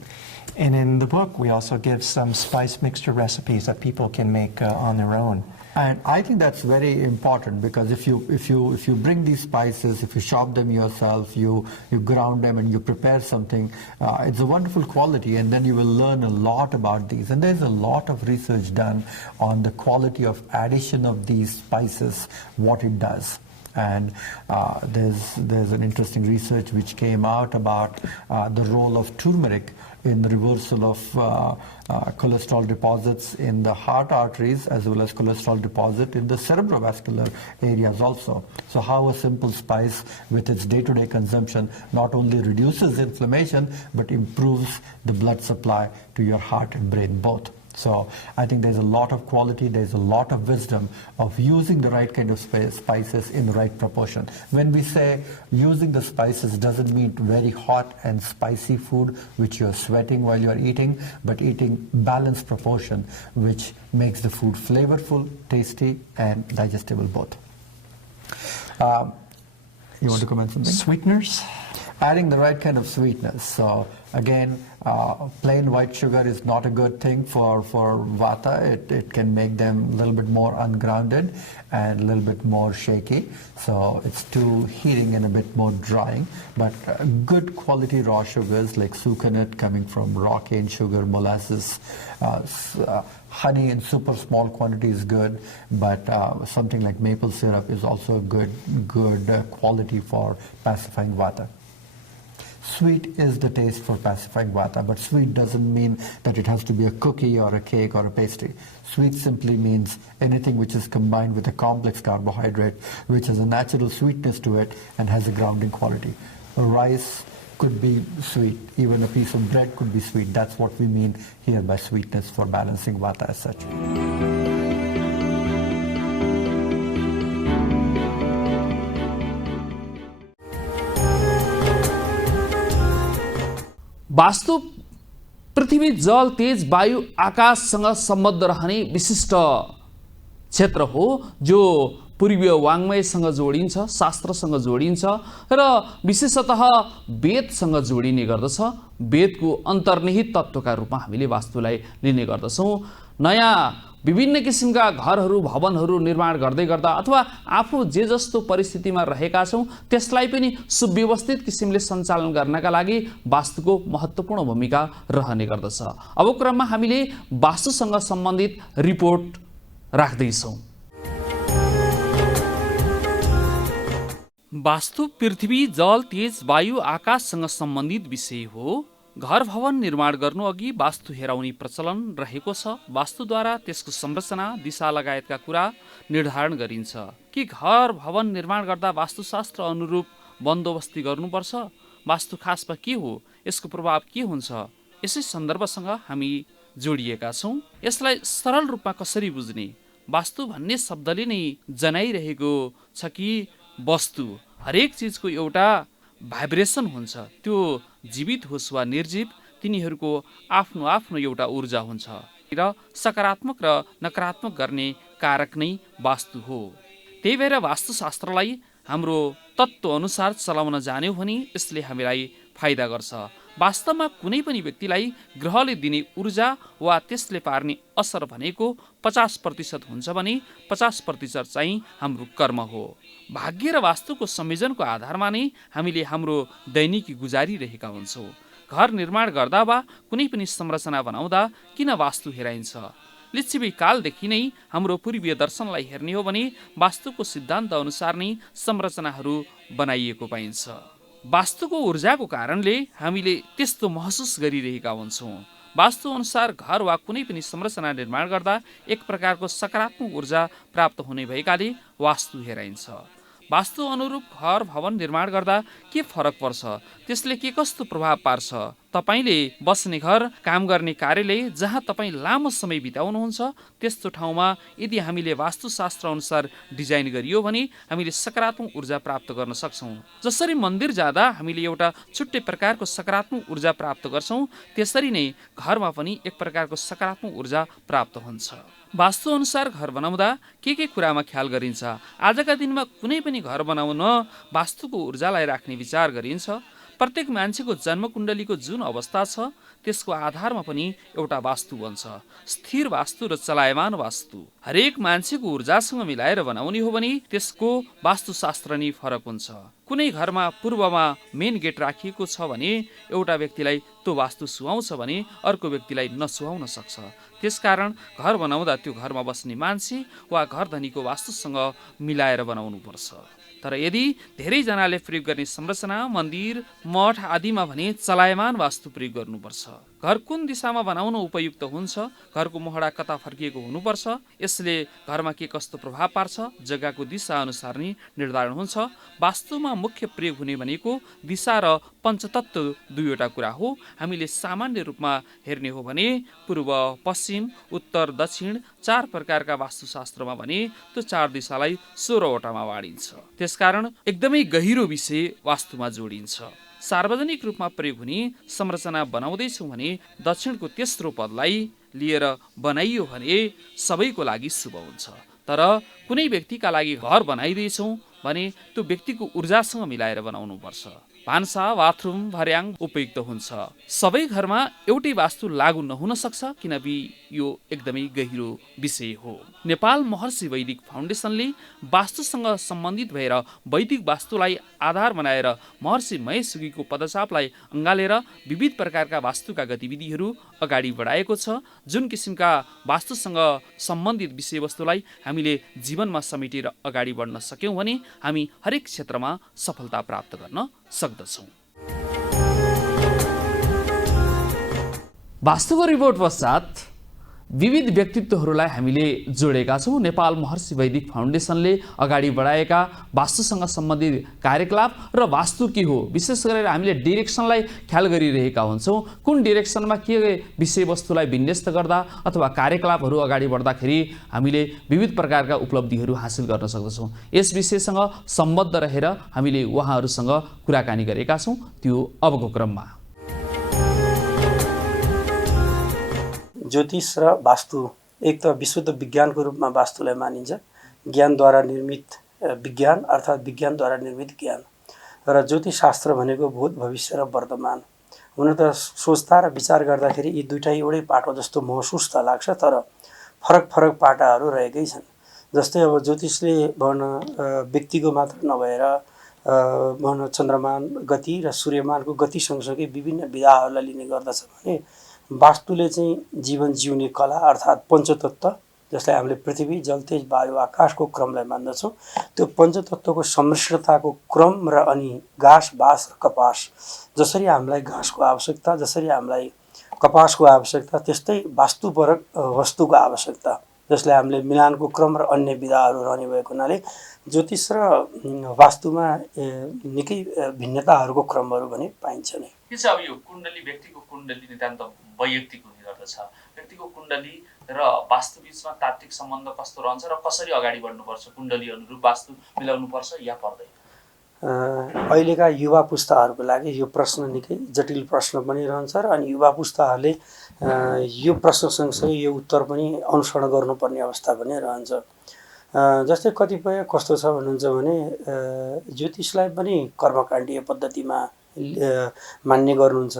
And in the book, we also give some spice mixture recipes that people can make on their own. And I think that's very important, because if you bring these spices, if you shop them yourself, you ground them and you prepare something, it's a wonderful quality, and then you will learn a lot about these. And there's a lot of research done on the quality of addition of these spices, what it does. And there's an interesting research which came out about the role of turmeric in the reversal of cholesterol deposits in the heart arteries, as well as cholesterol deposit in the cerebrovascular areas also. So how a simple spice with its day-to-day consumption not only reduces inflammation, but improves the blood supply to your heart and brain both. So I think there's a lot of quality, there's a lot of wisdom of using the right kind of spices in the right proportion. When we say using the spices doesn't mean very hot and spicy food which you're sweating while you're eating, but eating balanced proportion which makes the food flavorful, tasty and digestible both. You want to comment something? Sweeteners? Adding the right kind of sweetness. So again, plain white sugar is not a good thing for Vata. It can make them a little bit more ungrounded and a little bit more shaky. So it's too heating and a bit more drying. But good quality raw sugars like sucanat coming from raw cane sugar, molasses, honey in super small quantity is good, but something like maple syrup is also a good quality for pacifying Vata. Sweet is the taste for pacifying Vata, but sweet doesn't mean that it has to be a cookie or a cake or a pastry. Sweet simply means anything which is combined with a complex carbohydrate, which has a natural sweetness to it and has a grounding quality. Rice could be sweet, even a piece of bread could be sweet. That's what we mean here by sweetness for balancing Vata as such. Vastu पृथ्वी जल तेज वायु आकाशसँग सम्बद्ध रहने विशिष्ट क्षेत्र हो, जो पूर्वीय वाङ्मयसँग जोडिन्छ, शास्त्रसँग जोडिन्छ र विशेषतः वेदसँग जोडिने गर्दछ। वेदको अन्तर्निहित तत्त्वका रूपमा हामीले वास्तुलाई लिने गर्दछौँ। नयाँ विभिन्न किसिमका घरहरू, भवनहरू निर्माण गर्दै गर्दा अथवा आफू जे जस्तो परिस्थितिमा रहेका छौँ त्यसलाई पनि सुव्यवस्थित किसिमले सञ्चालन गर्नका लागि वास्तुको महत्त्वपूर्ण भूमिका रहने गर्दछ। अब क्रममा हामीले वास्तुसँग सम्बन्धित रिपोर्ट राख्दैछौँ। वास्तु पृथ्वी जल तेज वायु आकाशसँग सम्बन्धित विषय हो। घर भवन निर्माण गर्नु अघि वास्तु हेराउने प्रचलन रहेको छ। वास्तुद्वारा त्यसको संरचना, दिशा लगायतका कुरा निर्धारण गरिन्छ। कि घर भवन निर्माण गर्दा वास्तुशास्त्र अनुरूप बन्दोबस्ती गर्नुपर्छ? वास्तु खासमा के हो? यसको प्रभाव के हुन्छ? यसै सन्दर्भसँग हामी जोडिएका छौँ। यसलाई सरल रूपमा कसरी बुझ्ने? वास्तु भन्ने शब्दले नै जनाइरहेको छ कि वस्तु, हरेक चिजको एउटा भाइब्रेसन हुन्छ। त्यो जीवित होस् वा निर्जीव, तिनीहरूको आफ्नो आफ्नो एउटा ऊर्जा हुन्छ। र सकारात्मक र नकारात्मक गर्ने कारक नै वास्तु हो। त्यही भएर वास्तुशास्त्रलाई हाम्रो तत्त्व अनुसार चलाउन जान्यौँ भने यसले हामीलाई फाइदा गर्छ। वास्तवमा कुनै पनि व्यक्तिलाई ग्रहले दिने ऊर्जा वा त्यसले पार्ने असर भनेको 50% हुन्छ भने 50% चाहिँ हाम्रो कर्म हो। भाग्य र वास्तुको संयोजनको आधारमा नै हामीले हाम्रो दैनिकी गुजारिरहेका हुन्छौँ। घर निर्माण गर्दा वा कुनै पनि संरचना बनाउँदा किन वास्तु हेराइन्छ? लिच्छवी कालदेखि नै हाम्रो पूर्वीय दर्शनलाई हेर्ने हो भने वास्तुको सिद्धान्त अनुसार नै संरचनाहरू बनाइएको पाइन्छ। वास्तुको ऊर्जाको कारणले हामीले त्यस्तो महसुस गरिरहेका हुन्छौँ। वास्तु अनुसार घर वा कुनै पनि संरचना निर्माण गर्दा एक प्रकारको सकारात्मक ऊर्जा प्राप्त हुने भएकाले वास्तु हेराइन्छ। वास्तु अनुरूप घर भवन निर्माण गर्दा के फरक पर्छ? त्यसले के कस्तो प्रभाव पार्छ? तपाईले बस्ने घर, काम गर्ने कार्यालय जहाँ तपाईँ लामो समय बिताउनुहुन्छ त्यस्तो ठाउँमा यदि हामीले वास्तुशास्त्र अनुसार डिजाइन गरियो भने हामीले सकारात्मक ऊर्जा प्राप्त गर्न सक्छौँ। जसरी मन्दिर जाँदा हामीले एउटा छुट्टै प्रकारको सकारात्मक ऊर्जा प्राप्त गर्छौँ, त्यसरी नै घरमा पनि एक प्रकारको सकारात्मक ऊर्जा प्राप्त हुन्छ। वास्तु अनुसार घर बनाउँदा के कुरामा ख्याल गरिन्छ? आजका दिनमा कुनै पनि घर बनाउन वास्तुको ऊर्जालाई राख्ने विचार गरिन्छ। प्रत्येक मान्छेको जन्मकुण्डलीको जुन अवस्था छ त्यसको आधारमा पनि एउटा वास्तु बन्छ। स्थिर वास्तु र चलायमान वास्तु हरेक मान्छेको ऊर्जासँग मिलाएर बनाउने हो भने त्यसको वास्तुशास्त्र नै फरक हुन्छ। कुनै घरमा पूर्वमा मेन गेट राखिएको छ भने एउटा व्यक्तिलाई त्यो वास्तु सुहाउँछ भने अर्को व्यक्तिलाई नसुहाउन सक्छ। त्यसकारण घर बनाउँदा त्यो घरमा बस्ने मान्छे वा घर धनीको वास्तुसँग मिलाएर बनाउनुपर्छ। तर यदि धेरैजनाले प्रयोग गर्ने संरचना, मन्दिर, मठ आदिमा भने चलायमान वास्तु प्रयोग गर्नुपर्छ। घर कुन दिशामा बनाउन उपयुक्त हुन्छ, घरको मोहडा कता फर्किएको हुनुपर्छ, यसले घरमा के कस्तो प्रभाव पार्छ, जग्गाको दिशा अनुसार नै निर्धारण हुन्छ। वास्तुमा मुख्य प्रयोग हुने भनेको दिशा र पञ्चतत्व दुईवटा कुरा हो। हामीले सामान्य रूपमा हेर्ने हो भने पूर्व, पश्चिम, उत्तर, दक्षिण 4 प्रकारका वास्तुशास्त्रमा भने त्यो 4 दिशालाई 16 वटामा बाँडिन्छ। त्यसकारण एकदमै गहिरो विषय वास्तुमा जोडिन्छ। सार्वजनिक रूपमा प्रयोग हुने संरचना बनाउँदैछौँ भने दक्षिणको तेस्रो पदलाई लिएर बनाइयो भने सबैको लागि शुभ हुन्छ। तर कुनै व्यक्तिका लागि घर बनाइदिएछौँ भने त्यो व्यक्तिको ऊर्जासँग मिलाएर बनाउनुपर्छ। भान्सा, बाथरुम, भर्याङ उपयुक्त हुन्छ। सबै घरमा एउटै वास्तु लागू नहुन सक्छ किनकि यो एकदमै गहिरो विषय हो। नेपाल महर्षि वैदिक फाउन्डेसनले वास्तुसँग सम्बन्धित भएर वैदिक वास्तुलाई आधार बनाएर महर्षि महेशयोगीको पदचापलाई अँगालेर विविध प्रकारका वास्तुका गतिविधिहरू अगाडि बढाएको छ। जुन किसिमका वास्तुसँग सम्बन्धित विषयवस्तुलाई हामीले जीवनमा समेटेर अगाडि बढ्न सक्यौँ भने हामी हरेक क्षेत्रमा सफलता प्राप्त गर्न सक्दछौँ। वास्तुको रिपोर्ट पश्चात विविध व्यक्तित्वहरूलाई हामीले जोडेका छौँ। नेपाल महर्षि वैदिक फाउन्डेसनले अगाडि बढाएका वास्तुसँग सम्बन्धित कार्यकलाप र वास्तु के हो, विशेष गरेर हामीले डिरेक्सनलाई ख्याल गरिरहेका हुन्छौँ। कुन डिरेक्सनमा के विषयवस्तुलाई विन्यस्त गर्दा अथवा कार्यकलापहरू अगाडि बढ्दाखेरि हामीले विविध प्रकारका उपलब्धिहरू हासिल गर्न सक्दछौँ। यस विषयसँग सम्बद्ध रहेर हामीले उहाँहरूसँग कुराकानी गरेका छौँ। त्यो अबको क्रममा। ज्योतिष र वास्तु एक त विशुद्ध विज्ञानको रूपमा वास्तुलाई मानिन्छ। ज्ञानद्वारा निर्मित विज्ञान अर्थात् विज्ञानद्वारा निर्मित ज्ञान। र ज्योतिषशास्त्र भनेको भूत, भविष्य र वर्तमान। हुन त सोच्दा र विचार गर्दाखेरि यी दुईटा एउटै पाटो जस्तो महसुस त लाग्छ, तर फरक फरक पाटाहरू रहेकै छन्। जस्तै अब ज्योतिषले भन्न व्यक्तिको मात्र नभएर भन्न चन्द्रमान गति र सूर्यमानको गति सँगसँगै विभिन्न विधाहरूलाई लिने गर्दछ भने वास्तुले चाहिँ जीवन जिउने कला अर्थात् पञ्चतत्त्व, जसलाई हामीले पृथ्वी, जल, तेज, वायु, आकाशको क्रमलाई मान्दछौँ, त्यो पञ्चतत्त्वको सम्मिश्रताको क्रम र अनि घाँस, बाँस र कपास। जसरी हामीलाई घाँसको आवश्यकता, जसरी हामीलाई कपासको आवश्यकता, त्यस्तै वास्तुपरक वस्तुको आवश्यकता, जसलाई हामीले मिलानको क्रम र अन्य विधाहरू रहने भएको हुनाले ज्योतिष र वास्तुमा निकै भिन्नताहरूको क्रमहरू भने पाइन्छ नै। के छ अब यो कुण्डली, व्यक्तिको कुण्डली नितान्त वैयक्तिक हुने गर्दछ। व्यक्तिको कुण्डली र वास्तु बीचमा तात्विक सम्बन्ध कस्तो रहन्छ र कसरी अगाडि बढ्नुपर्छ? कुण्डली अनुरूप वास्तु मिलाउनु पर्छ या पर्दैन? अहिलेका युवा पुस्ताहरूको लागि यो प्रश्न निकै जटिल प्रश्न पनि रहन्छ र अनि युवा पुस्ताहरूले यो प्रश्न सँगसँगै यो उत्तर पनि अनुसरण गर्नुपर्ने अवस्था पनि रहन्छ। जस्तै कतिपय कस्तो छ भन्नुहुन्छ भने ज्योतिषलाई पनि कर्मकाण्डीय पद्धतिमा मान्ने गर्नुहुन्छ,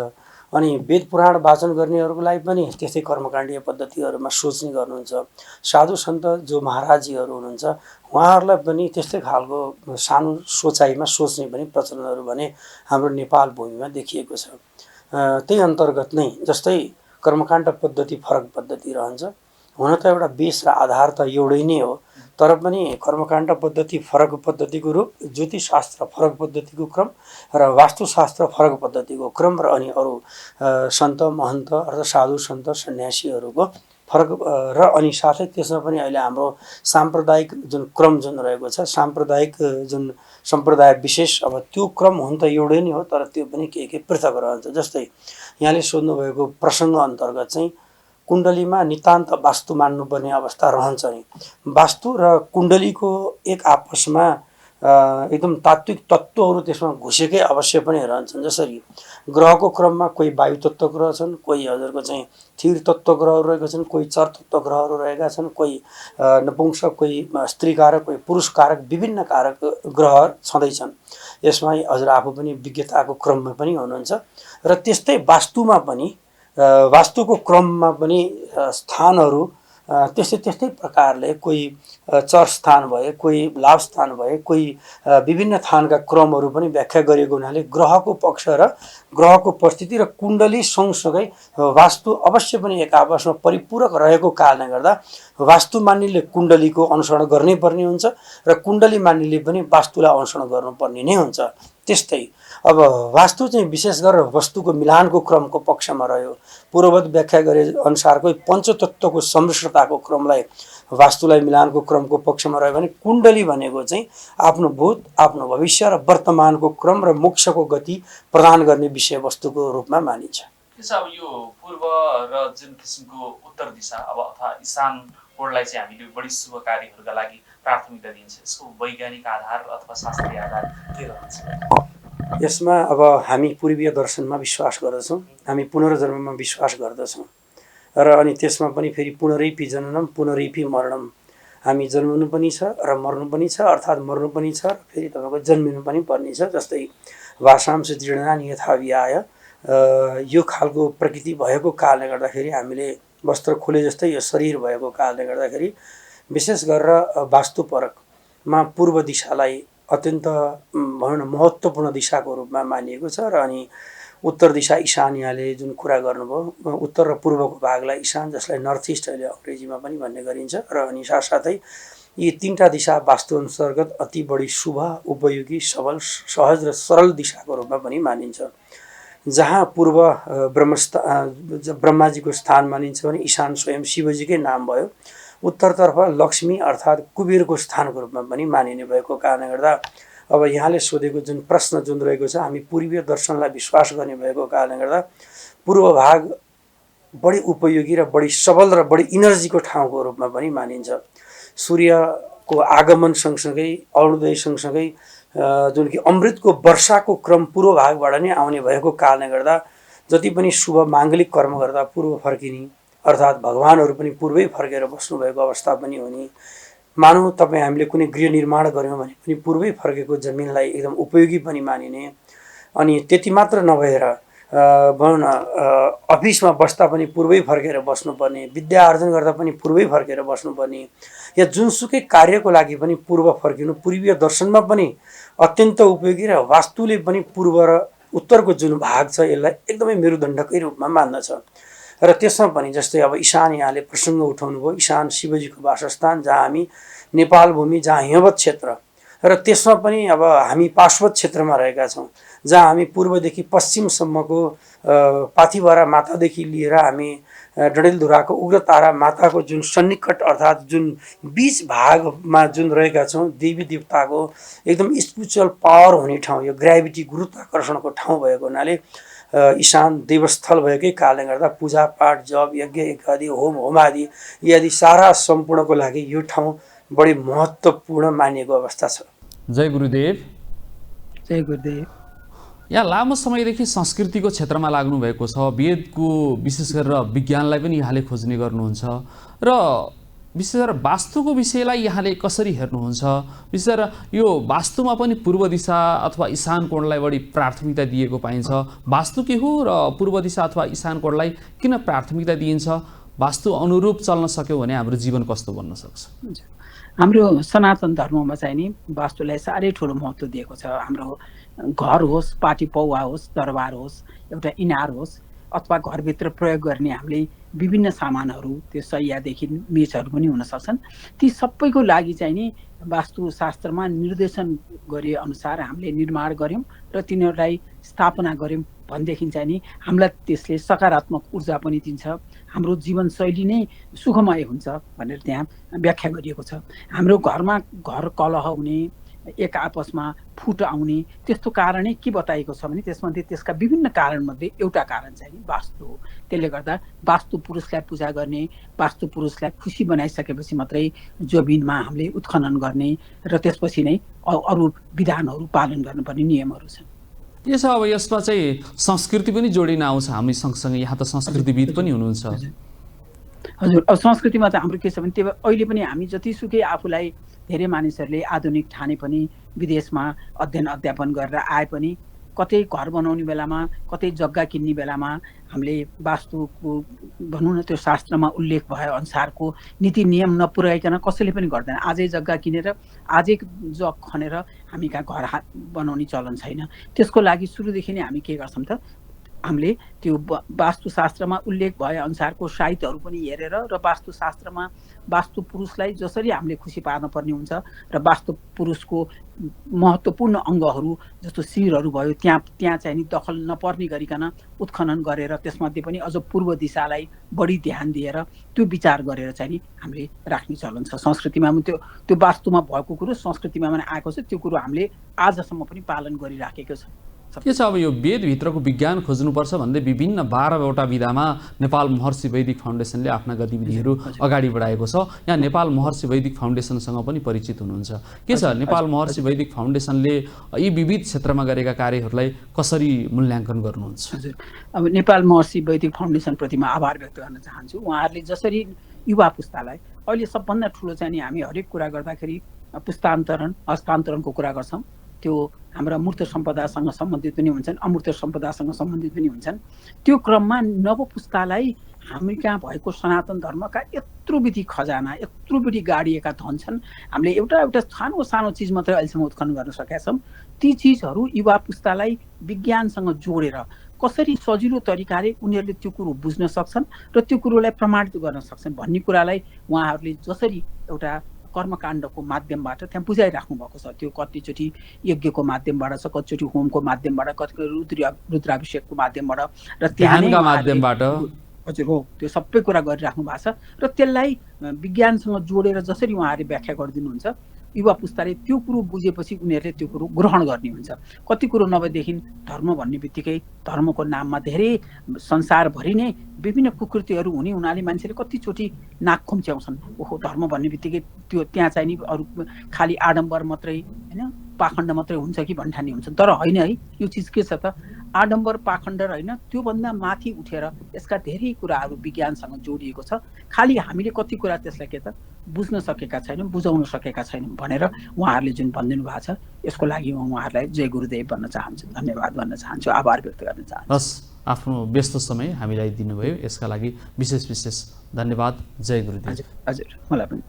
अनि वेद पुराण वाचन गर्नेहरूलाई पनि त्यस्तै कर्मकाण्डीय पद्धतिहरूमा सोच्ने गर्नुहुन्छ। साधु सन्त जो महाराजीहरू हुनुहुन्छ उहाँहरूलाई पनि त्यस्तै खालको सानो सोचाइमा सोच्ने पनि प्रचलनहरू भने हाम्रो नेपाल भूमिमा देखिएको छ। त्यही अन्तर्गत नै जस्तै कर्मकाण्ड पद्धति फरक पद्धति रहन्छ। हुन त एउटा बेस र आधार त एउटै नै हो, तर पनि कर्मकाण्ड पद्धति फरक पद्धतिको रूप, ज्योतिषशास्त्र फरक पद्धतिको क्रम र वास्तुशास्त्र फरक पद्धतिको क्रम र अनि अरू सन्त महन्त अर्थात् साधु सन्त सन्यासीहरूको फरक र अनि साथै त्यसमा पनि अहिले हाम्रो साम्प्रदायिक जुन क्रम जुन रहेको छ, साम्प्रदायिक जुन सम्प्रदाय विशेष, अब त्यो क्रम हुन त एउटै नै हो, तर त्यो पनि के पृथक रहन्छ। जस्तै यहाँले सोध्नुभएको प्रसङ्ग अन्तर्गत चाहिँ कुण्डलीमा नितान्त वास्तु मान्नुपर्ने अवस्था रहन्छ नि। वास्तु र कुण्डलीको एक आपसमा एकदम तात्विक तत्त्वहरू त्यसमा घुसेकै अवश्य पनि रहन्छन्। जसरी ग्रहको क्रममा कोही वायु तत्त्व ग्रह छन्, कोही हजुरको चाहिँ थिर तत्त्व ग्रहहरू रहेका छन्, कोही चर तत्त्व ग्रहहरू रहेका छन्, कोही नपुंसक, कोही स्त्री कारक, कोही पुरुष कारक, विभिन्न कारक ग्रहहरू छँदैछन्। यसमा हजुर आफू पनि विज्ञताको क्रममा पनि हुनुहुन्छ र त्यस्तै वास्तुमा पनि वास्तुको क्रममा पनि स्थानहरू त्यस्तै प्रकारले कोही चर स्थान भए, कोही लाभ स्थान भए, कोही विभिन्न स्थानका क्रमहरू पनि व्याख्या गरिएको हुनाले ग्रहको पक्ष र ग्रहको उपस्थिति र कुण्डली सँगसँगै वास्तु अवश्य पनि एक आपसमा परिपूरक रहेको कारणले गर्दा वास्तु मान्नेले कुण्डलीको अनुसरण गर्नै पर्ने हुन्छ र कुण्डली मान्नेले पनि वास्तुलाई अनुसरण गर्नुपर्ने नै हुन्छ। त्यस्तै अब वास्तु चाहिँ विशेष गरेर वस्तुको मिलानको क्रमको पक्षमा रह्यो। पूर्ववत व्याख्या गरे अनुसारको पञ्चतत्त्वको सम्मिश्रताको क्रमलाई वास्तुलाई मिलानको क्रमको पक्षमा रह्यो भने कुण्डली भनेको चाहिँ आफ्नो भूत, आफ्नो भविष्य र वर्तमानको क्रम र मोक्षको गति प्रदान गर्ने विषयवस्तुको रूपमा मानिन्छ। अब यो पूर्व र जुन किसिमको उत्तर दिशा अब अथवा ईशान कोणलाई चाहिँ हामीले बढी शुभ कार्यहरूका लागि प्राथमिकता दिन्छ, यसको वैज्ञानिक आधार अथवा शास्त्रीय आधार के रहन्छ? यसमा अब हामी पूर्वीय दर्शनमा विश्वास गर्दछौँ, हामी पुनर्जन्ममा विश्वास गर्दछौँ र अनि त्यसमा पनि फेरि पुनरैपि जननम पुनरैपि मरणम, हामी जन्मनु पनि छ र मर्नु पनि छ, अर्थात् मर्नु पनि छ र फेरि तपाईँको जन्मिनु पनि पर्ने छ। जस्तै वासांश जीर्णानि यथा विहाय, यो खालको प्रकृति भएको कारणले गर्दाखेरि हामीले वस्त्र खोले जस्तै यो शरीर भएको कारणले गर्दाखेरि विशेष गरेर वास्तुपरकमा पूर्व दिशालाई अत्यन्त भनौँ न महत्त्वपूर्ण दिशाको रूपमा मानिएको छ र अनि उत्तर दिशा ईशान यहाँले जुन कुरा गर्नुभयो, उत्तर र पूर्वको भागलाई ईशान, जसलाई नर्थ इस्ट अहिले अङ्ग्रेजीमा पनि भन्ने गरिन्छ र अनि साथसाथै यी तीनटा दिशा वास्तु अन्तर्गत अति बढी शुभ, उपयोगी, सबल, सहज र सरल दिशाको रूपमा पनि मानिन्छ। जहाँ पूर्व ब्रह्माजीको स्थान मानिन्छ भने ईशान स्वयं शिवजीकै नाम भयो, उत्तरतर्फ लक्ष्मी अर्थात् कुबेरको स्थानको रूपमा पनि मानिने भएको कारणले गर्दा अब यहाँले सोधेको जुन प्रश्न जुन रहेको छ, हामी पूर्वीय दर्शनलाई विश्वास गर्ने भएको कारणले गर्दा पूर्व भाग बढी उपयोगी र बढी सबल र बढी इनर्जीको ठाउँको रूपमा पनि मानिन्छ। सूर्यको आगमन सँगसँगै अरुणोदय सँगसँगै जुन कि अमृतको वर्षाको क्रम पूर्व भागबाट नै आउने भएको कारणले गर्दा जति पनि शुभ माङ्गलिक कर्म गर्दा पूर्व फर्किने, अर्थात् भगवानहरू पनि पूर्वै फर्केर बस्नुभएको अवस्था पनि हुने। मानौँ तपाईँ हामीले कुनै गृह निर्माण गऱ्यौँ भने पनि पूर्वै फर्केको जमिनलाई एकदम उपयोगी पनि मानिने। अनि त्यति मात्र नभएर भनौँ न अफिसमा बस्दा पनि पूर्वै फर्केर बस्नुपर्ने, विद्या आर्जन गर्दा पनि पूर्वै फर्केर बस्नुपर्ने, या जुनसुकै कार्यको लागि पनि पूर्व फर्किनु पूर्वीय दर्शनमा पनि अत्यन्त उपयोगी र वास्तुले पनि पूर्व र उत्तरको जुन भाग छ यसलाई एकदमै मेरुदण्डकै रूपमा मान्दछ। र त्यसमा पनि जस्तै अब ईशान यहाँले प्रसङ्ग उठाउनु भयो, ईशान शिवजीको वासस्थान, जहाँ हामी नेपाल भूमि, जहाँ हिमवत क्षेत्र र त्यसमा पनि अब हामी पार्श्वत क्षेत्रमा रहेका छौँ, जहाँ हामी पूर्वदेखि पश्चिमसम्मको पाथिभरा मातादेखि लिएर हामी डडेलधुराको उग्रतारा माताको जुन सन्निकट अर्थात् जुन बीच भागमा जुन रहेका छौँ, देवी देवताको एकदम स्पिरिचुअल पावर हुने ठाउँ, यो ग्राभिटी गुरुत्वाकर्षणको ठाउँ भएको हुनाले ईशान देवस्थल भएकै कारणले गर्दा पूजापाठ, जप, यज्ञ इत्यादि, होम होमादि इत्यादि सारा सम्पूर्णको लागि यो ठाउँ बढी महत्त्वपूर्ण मानिएको अवस्था छ। जय गुरुदेव। जय गुरुदेव। यहाँ लामो समयदेखि संस्कृतिको क्षेत्रमा लाग्नु भएको छ, वेदको विशेष गरेर विज्ञानलाई पनि यहाँले खोज्ने गर्नुहुन्छ र विशेष गरेर वास्तुको विषयलाई यहाँले कसरी हेर्नुहुन्छ? विशेष गरेर यो वास्तुमा पनि पूर्व दिशा अथवा ईशान कोणलाई बढी प्राथमिकता दिएको पाइन्छ। वास्तु के हो र पूर्व दिशा अथवा ईशान कोणलाई किन प्राथमिकता दिइन्छ? वास्तु अनुरूप चल्न सक्यो भने हाम्रो जीवन कस्तो बन्न सक्छ? हाम्रो सनातन धर्ममा चाहिँ नि वास्तुलाई साह्रै ठुलो महत्त्व दिएको छ। हाम्रो घर होस्, पाटी पौवा होस्, दरबार होस्, एउटा इनार होस् अथवा घरभित्र प्रयोग गर्ने हामीले विभिन्न सामानहरू, त्यो सैयादेखि मेचहरू पनि हुन सक्छन्। ती सबैको लागि चाहिँ नि वास्तुशास्त्रमा निर्देशन गरे अनुसार हामीले निर्माण गऱ्यौँ र तिनीहरूलाई स्थापना गऱ्यौँ भनेदेखि चाहिँ नि हामीलाई त्यसले सकारात्मक ऊर्जा पनि दिन्छ, हाम्रो जीवनशैली नै सुखमय हुन्छ भनेर त्यहाँ व्याख्या गरिएको छ। हाम्रो घरमा घर कलह हुने, एक आपसमा फुट आउने त्यस्तो कारणै के बताइएको छ भने त्यसमध्ये त्यसका विभिन्न कारणमध्ये एउटा कारण चाहिँ वास्तु हो। त्यसले गर्दा वास्तु पुरुषलाई पूजा गर्ने, वास्तु पुरुषलाई खुसी बनाइसकेपछि मात्रै जमिनमा हामीले उत्खनन गर्ने र त्यसपछि नै अरू विधानहरू पालन गर्नुपर्ने नियमहरू छन्। यसो अब यसमा चाहिँ संस्कृति पनि जोडिन आउँछ हामी सँगसँगै। यहाँ त संस्कृतिविद पनि हुनुहुन्छ। हजुर, अब संस्कृतिमा त हाम्रो के छ भने त्यो अहिले पनि हामी जतिसुकै आफूलाई धेरै मानिसहरूले आधुनिक ठाने पनि विदेशमा अध्ययन अध्यापन गरेर आए पनि कतै घर बनाउने बेलामा, कतै जग्गा किन्ने बेलामा हामीले वास्तुको भनौँ न त्यो शास्त्रमा उल्लेख भए अनुसारको नीति नियम नपुर्याइकन कसैले पनि गर्दैन। आजै जग्गा किनेर आजै जग खनेर हामी कहाँ घर बनाउने चलन छैन। त्यसको लागि सुरुदेखि नै हामी के गर्छौँ त, हामीले त्यो वास्तुशास्त्रमा उल्लेख भए अनुसारको साहित्यहरू पनि हेरेर र वास्तुशास्त्रमा वास्तु पुरुषलाई जसरी हामीले खुसी पार्न पर्ने हुन्छ र वास्तु पुरुषको महत्त्वपूर्ण अङ्गहरू जस्तो शिरहरू भयो त्यहाँ चाहिँ नि दखल नपर्ने गरिकन उत्खनन गरेर त्यसमध्ये पनि अझ पूर्व दिशालाई बढी ध्यान दिएर त्यो विचार गरेर चाहिँ नि हामीले राख्ने चलन छ। संस्कृतिमा पनि त्यो वास्तुमा भएको कुरो संस्कृतिमा पनि आएको छ, त्यो कुरो हामीले आजसम्म पनि पालन गरिराखेको छ। के छ अब यो वेदभित्रको विज्ञान खोज्नुपर्छ भन्दै विभिन्न 12वटा विधामा नेपाल महर्षि वैदिक फाउन्डेसनले आफ्ना गतिविधिहरू अगाडि बढाएको छ। यहाँ नेपाल महर्षि वैदिक फाउन्डेसनसँग पनि परिचित हुनुहुन्छ। के छ नेपाल महर्षि वैदिक फाउन्डेसनले यी विविध क्षेत्रमा गरेका कार्यहरूलाई कसरी मूल्याङ्कन गर्नुहुन्छ? हजुर, अब नेपाल महर्षि वैदिक फाउन्डेसनप्रति म आभार व्यक्त गर्न चाहन्छु। उहाँहरूले जसरी युवा पुस्तालाई अहिले सबभन्दा ठुलो चाहिँ नि हामी हरेक कुरा गर्दाखेरि हस्तान्तरणको कुरा गर्छौँ। त्यो हाम्रा मूर्त सम्पदासँग सम्बन्धित पनि हुन्छन्, अमूर्त सम्पदासँग सम्बन्धित पनि हुन्छन्। त्यो क्रममा नव पुस्तालाई हामी कहाँ भएको सनातन धर्मका यत्रो विधि खजाना, यत्रो विधि गाडिएका धन छन्। हामीले एउटा सानो चिज मात्रै अहिलेसम्म उत्खनन गर्न सकेका छौँ। ती चिजहरू युवा पुस्तालाई विज्ञानसँग जोडेर कसरी सजिलो तरिकाले उनीहरूले त्यो कुरो बुझ्न सक्छन् र त्यो कुरोलाई प्रमाणित गर्न सक्छन् भन्ने कुरालाई उहाँहरूले जसरी एउटा कर्मकाण्डको माध्यमबाट त्यहाँ बुझाइराख्नु भएको छ। त्यो कतिचोटि यज्ञको माध्यमबाट छ, कतिचोटि होमको माध्यमबाट, कतिचोटि रुद्राभिषेकको माध्यमबाट र ध्यानका माध्यमबाट, हजुर हो, त्यो सबै कुरा गरिराख्नु भएको छ। र त्यसलाई विज्ञानसँग जोडेर जसरी उहाँहरूले व्याख्या गरिदिनुहुन्छ युवा पुस्ताले त्यो कुरो बुझेपछि उनीहरूले त्यो कुरो ग्रहण गर्ने हुन्छ। कति कुरो नभएदेखि धर्म भन्ने बित्तिकै धर्मको नाममा धेरै संसारभरि नै विभिन्न कुकृतिहरू हुने हुनाले मान्छेले कतिचोटि नाक खुम्च्याउँछन्। ओहो, धर्म भन्ने बित्तिकै त्यो त्यहाँ चाहिँ नि अरू खालि आडम्बर मात्रै होइन, पाखण्ड मात्रै हुन्छ कि भन्ठानी हुन्छ। तर होइन है, यो चिज के छ त, आडम्बर पाखण्ड होइन, त्योभन्दा माथि उठेर यसका धेरै कुराहरू विज्ञानसँग जोडिएको छ। खालि हामीले कति कुरा त्यसलाई के त बुझ्न सकेका छैनौँ, बुझाउन सकेका छैनौँ भनेर उहाँहरूले जुन भनिदिनु भएको छ, यसको लागि म उहाँहरूलाई जय गुरुदेव भन्न चाहन्छु, धन्यवाद भन्न चाहन्छु, आभार व्यक्त गर्न चाहन्छु। हस्, आफ्नो व्यस्त समय हामीलाई दिनुभयो, यसका लागि विशेष धन्यवाद। जय गुरुदेव। हजुर, मलाई पनि।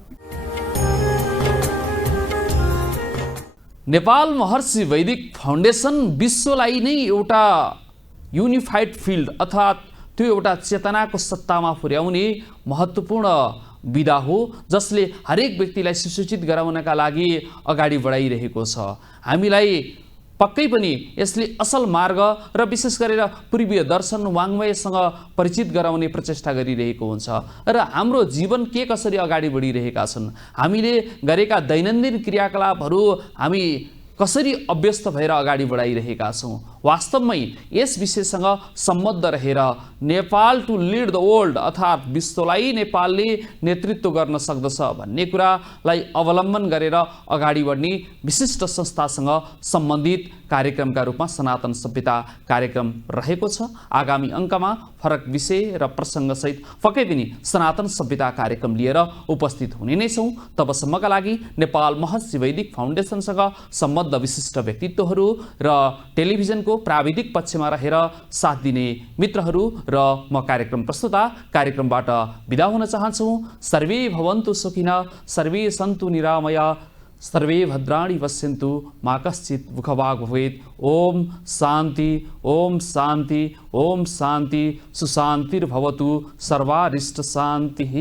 नेपाल महर्षि वैदिक फाउन्डेसन विश्वलाई नै एउटा युनिफाइड फिल्ड अर्थात् त्यो एउटा चेतनाको सत्तामा पुर्याउने महत्त्वपूर्ण विधा हो, जसले हरेक व्यक्तिलाई सुसूचित गराउनका लागि अगाडि बढाइरहेको छ। हामीलाई पक्कै पनि यसले असल मार्ग र विशेष गरेर पूर्वीय दर्शन वाङ्मयसँग परिचित गराउने प्रचेष्टा गरिरहेको हुन्छ र हाम्रो जीवन के कसरी अगाडि बढिरहेका छन्, हामीले गरेका दैनन्दिन क्रियाकलापहरू हामी कसरी अभ्यस्त भएर अगाडि बढाइरहेका छौँ। वास्तवमै यस विषयसँग सम्बद्ध रहेर Nepal to lead the world अर्थात् विश्वलाई नेपालले नेतृत्व गर्न सक्दछ भन्ने कुरालाई अवलम्बन गरेर अगाडि बढ्ने विशिष्ट संस्थासँग सम्बन्धित कार्यक्रमका रूपमा सनातन सभ्यता कार्यक्रम रहेको छ। आगामी अङ्कमा फरक विषय र प्रसङ्गसहित पक्कै पनि सनातन सभ्यता कार्यक्रम लिएर उपस्थित हुने नै छौँ। तबसम्मका लागि नेपाल महर्षि वैदिक फाउन्डेसनसँग सम्बद्ध विशिष्ट व्यक्तित्वहरू र टेलिभिजनको प्राविधिक पक्षमा रहेर साथ दिने मित्रहरू र म कार्यक्रम प्रस्तुता कार्यक्रमबाट बिदा हुन चाहन्छु। सर्वे भवन्तु सुखिनः, सर्वे सन्तु निरामया, सर्वे भद्राणि पश्यन्तु, मा कश्चित् दुःखभाग् भवेत्। ओम शान्ति, ओम शान्ति, ओम शान्ति। सुशान्तिर्भवतु, सर्वारिष्ट शान्तिः।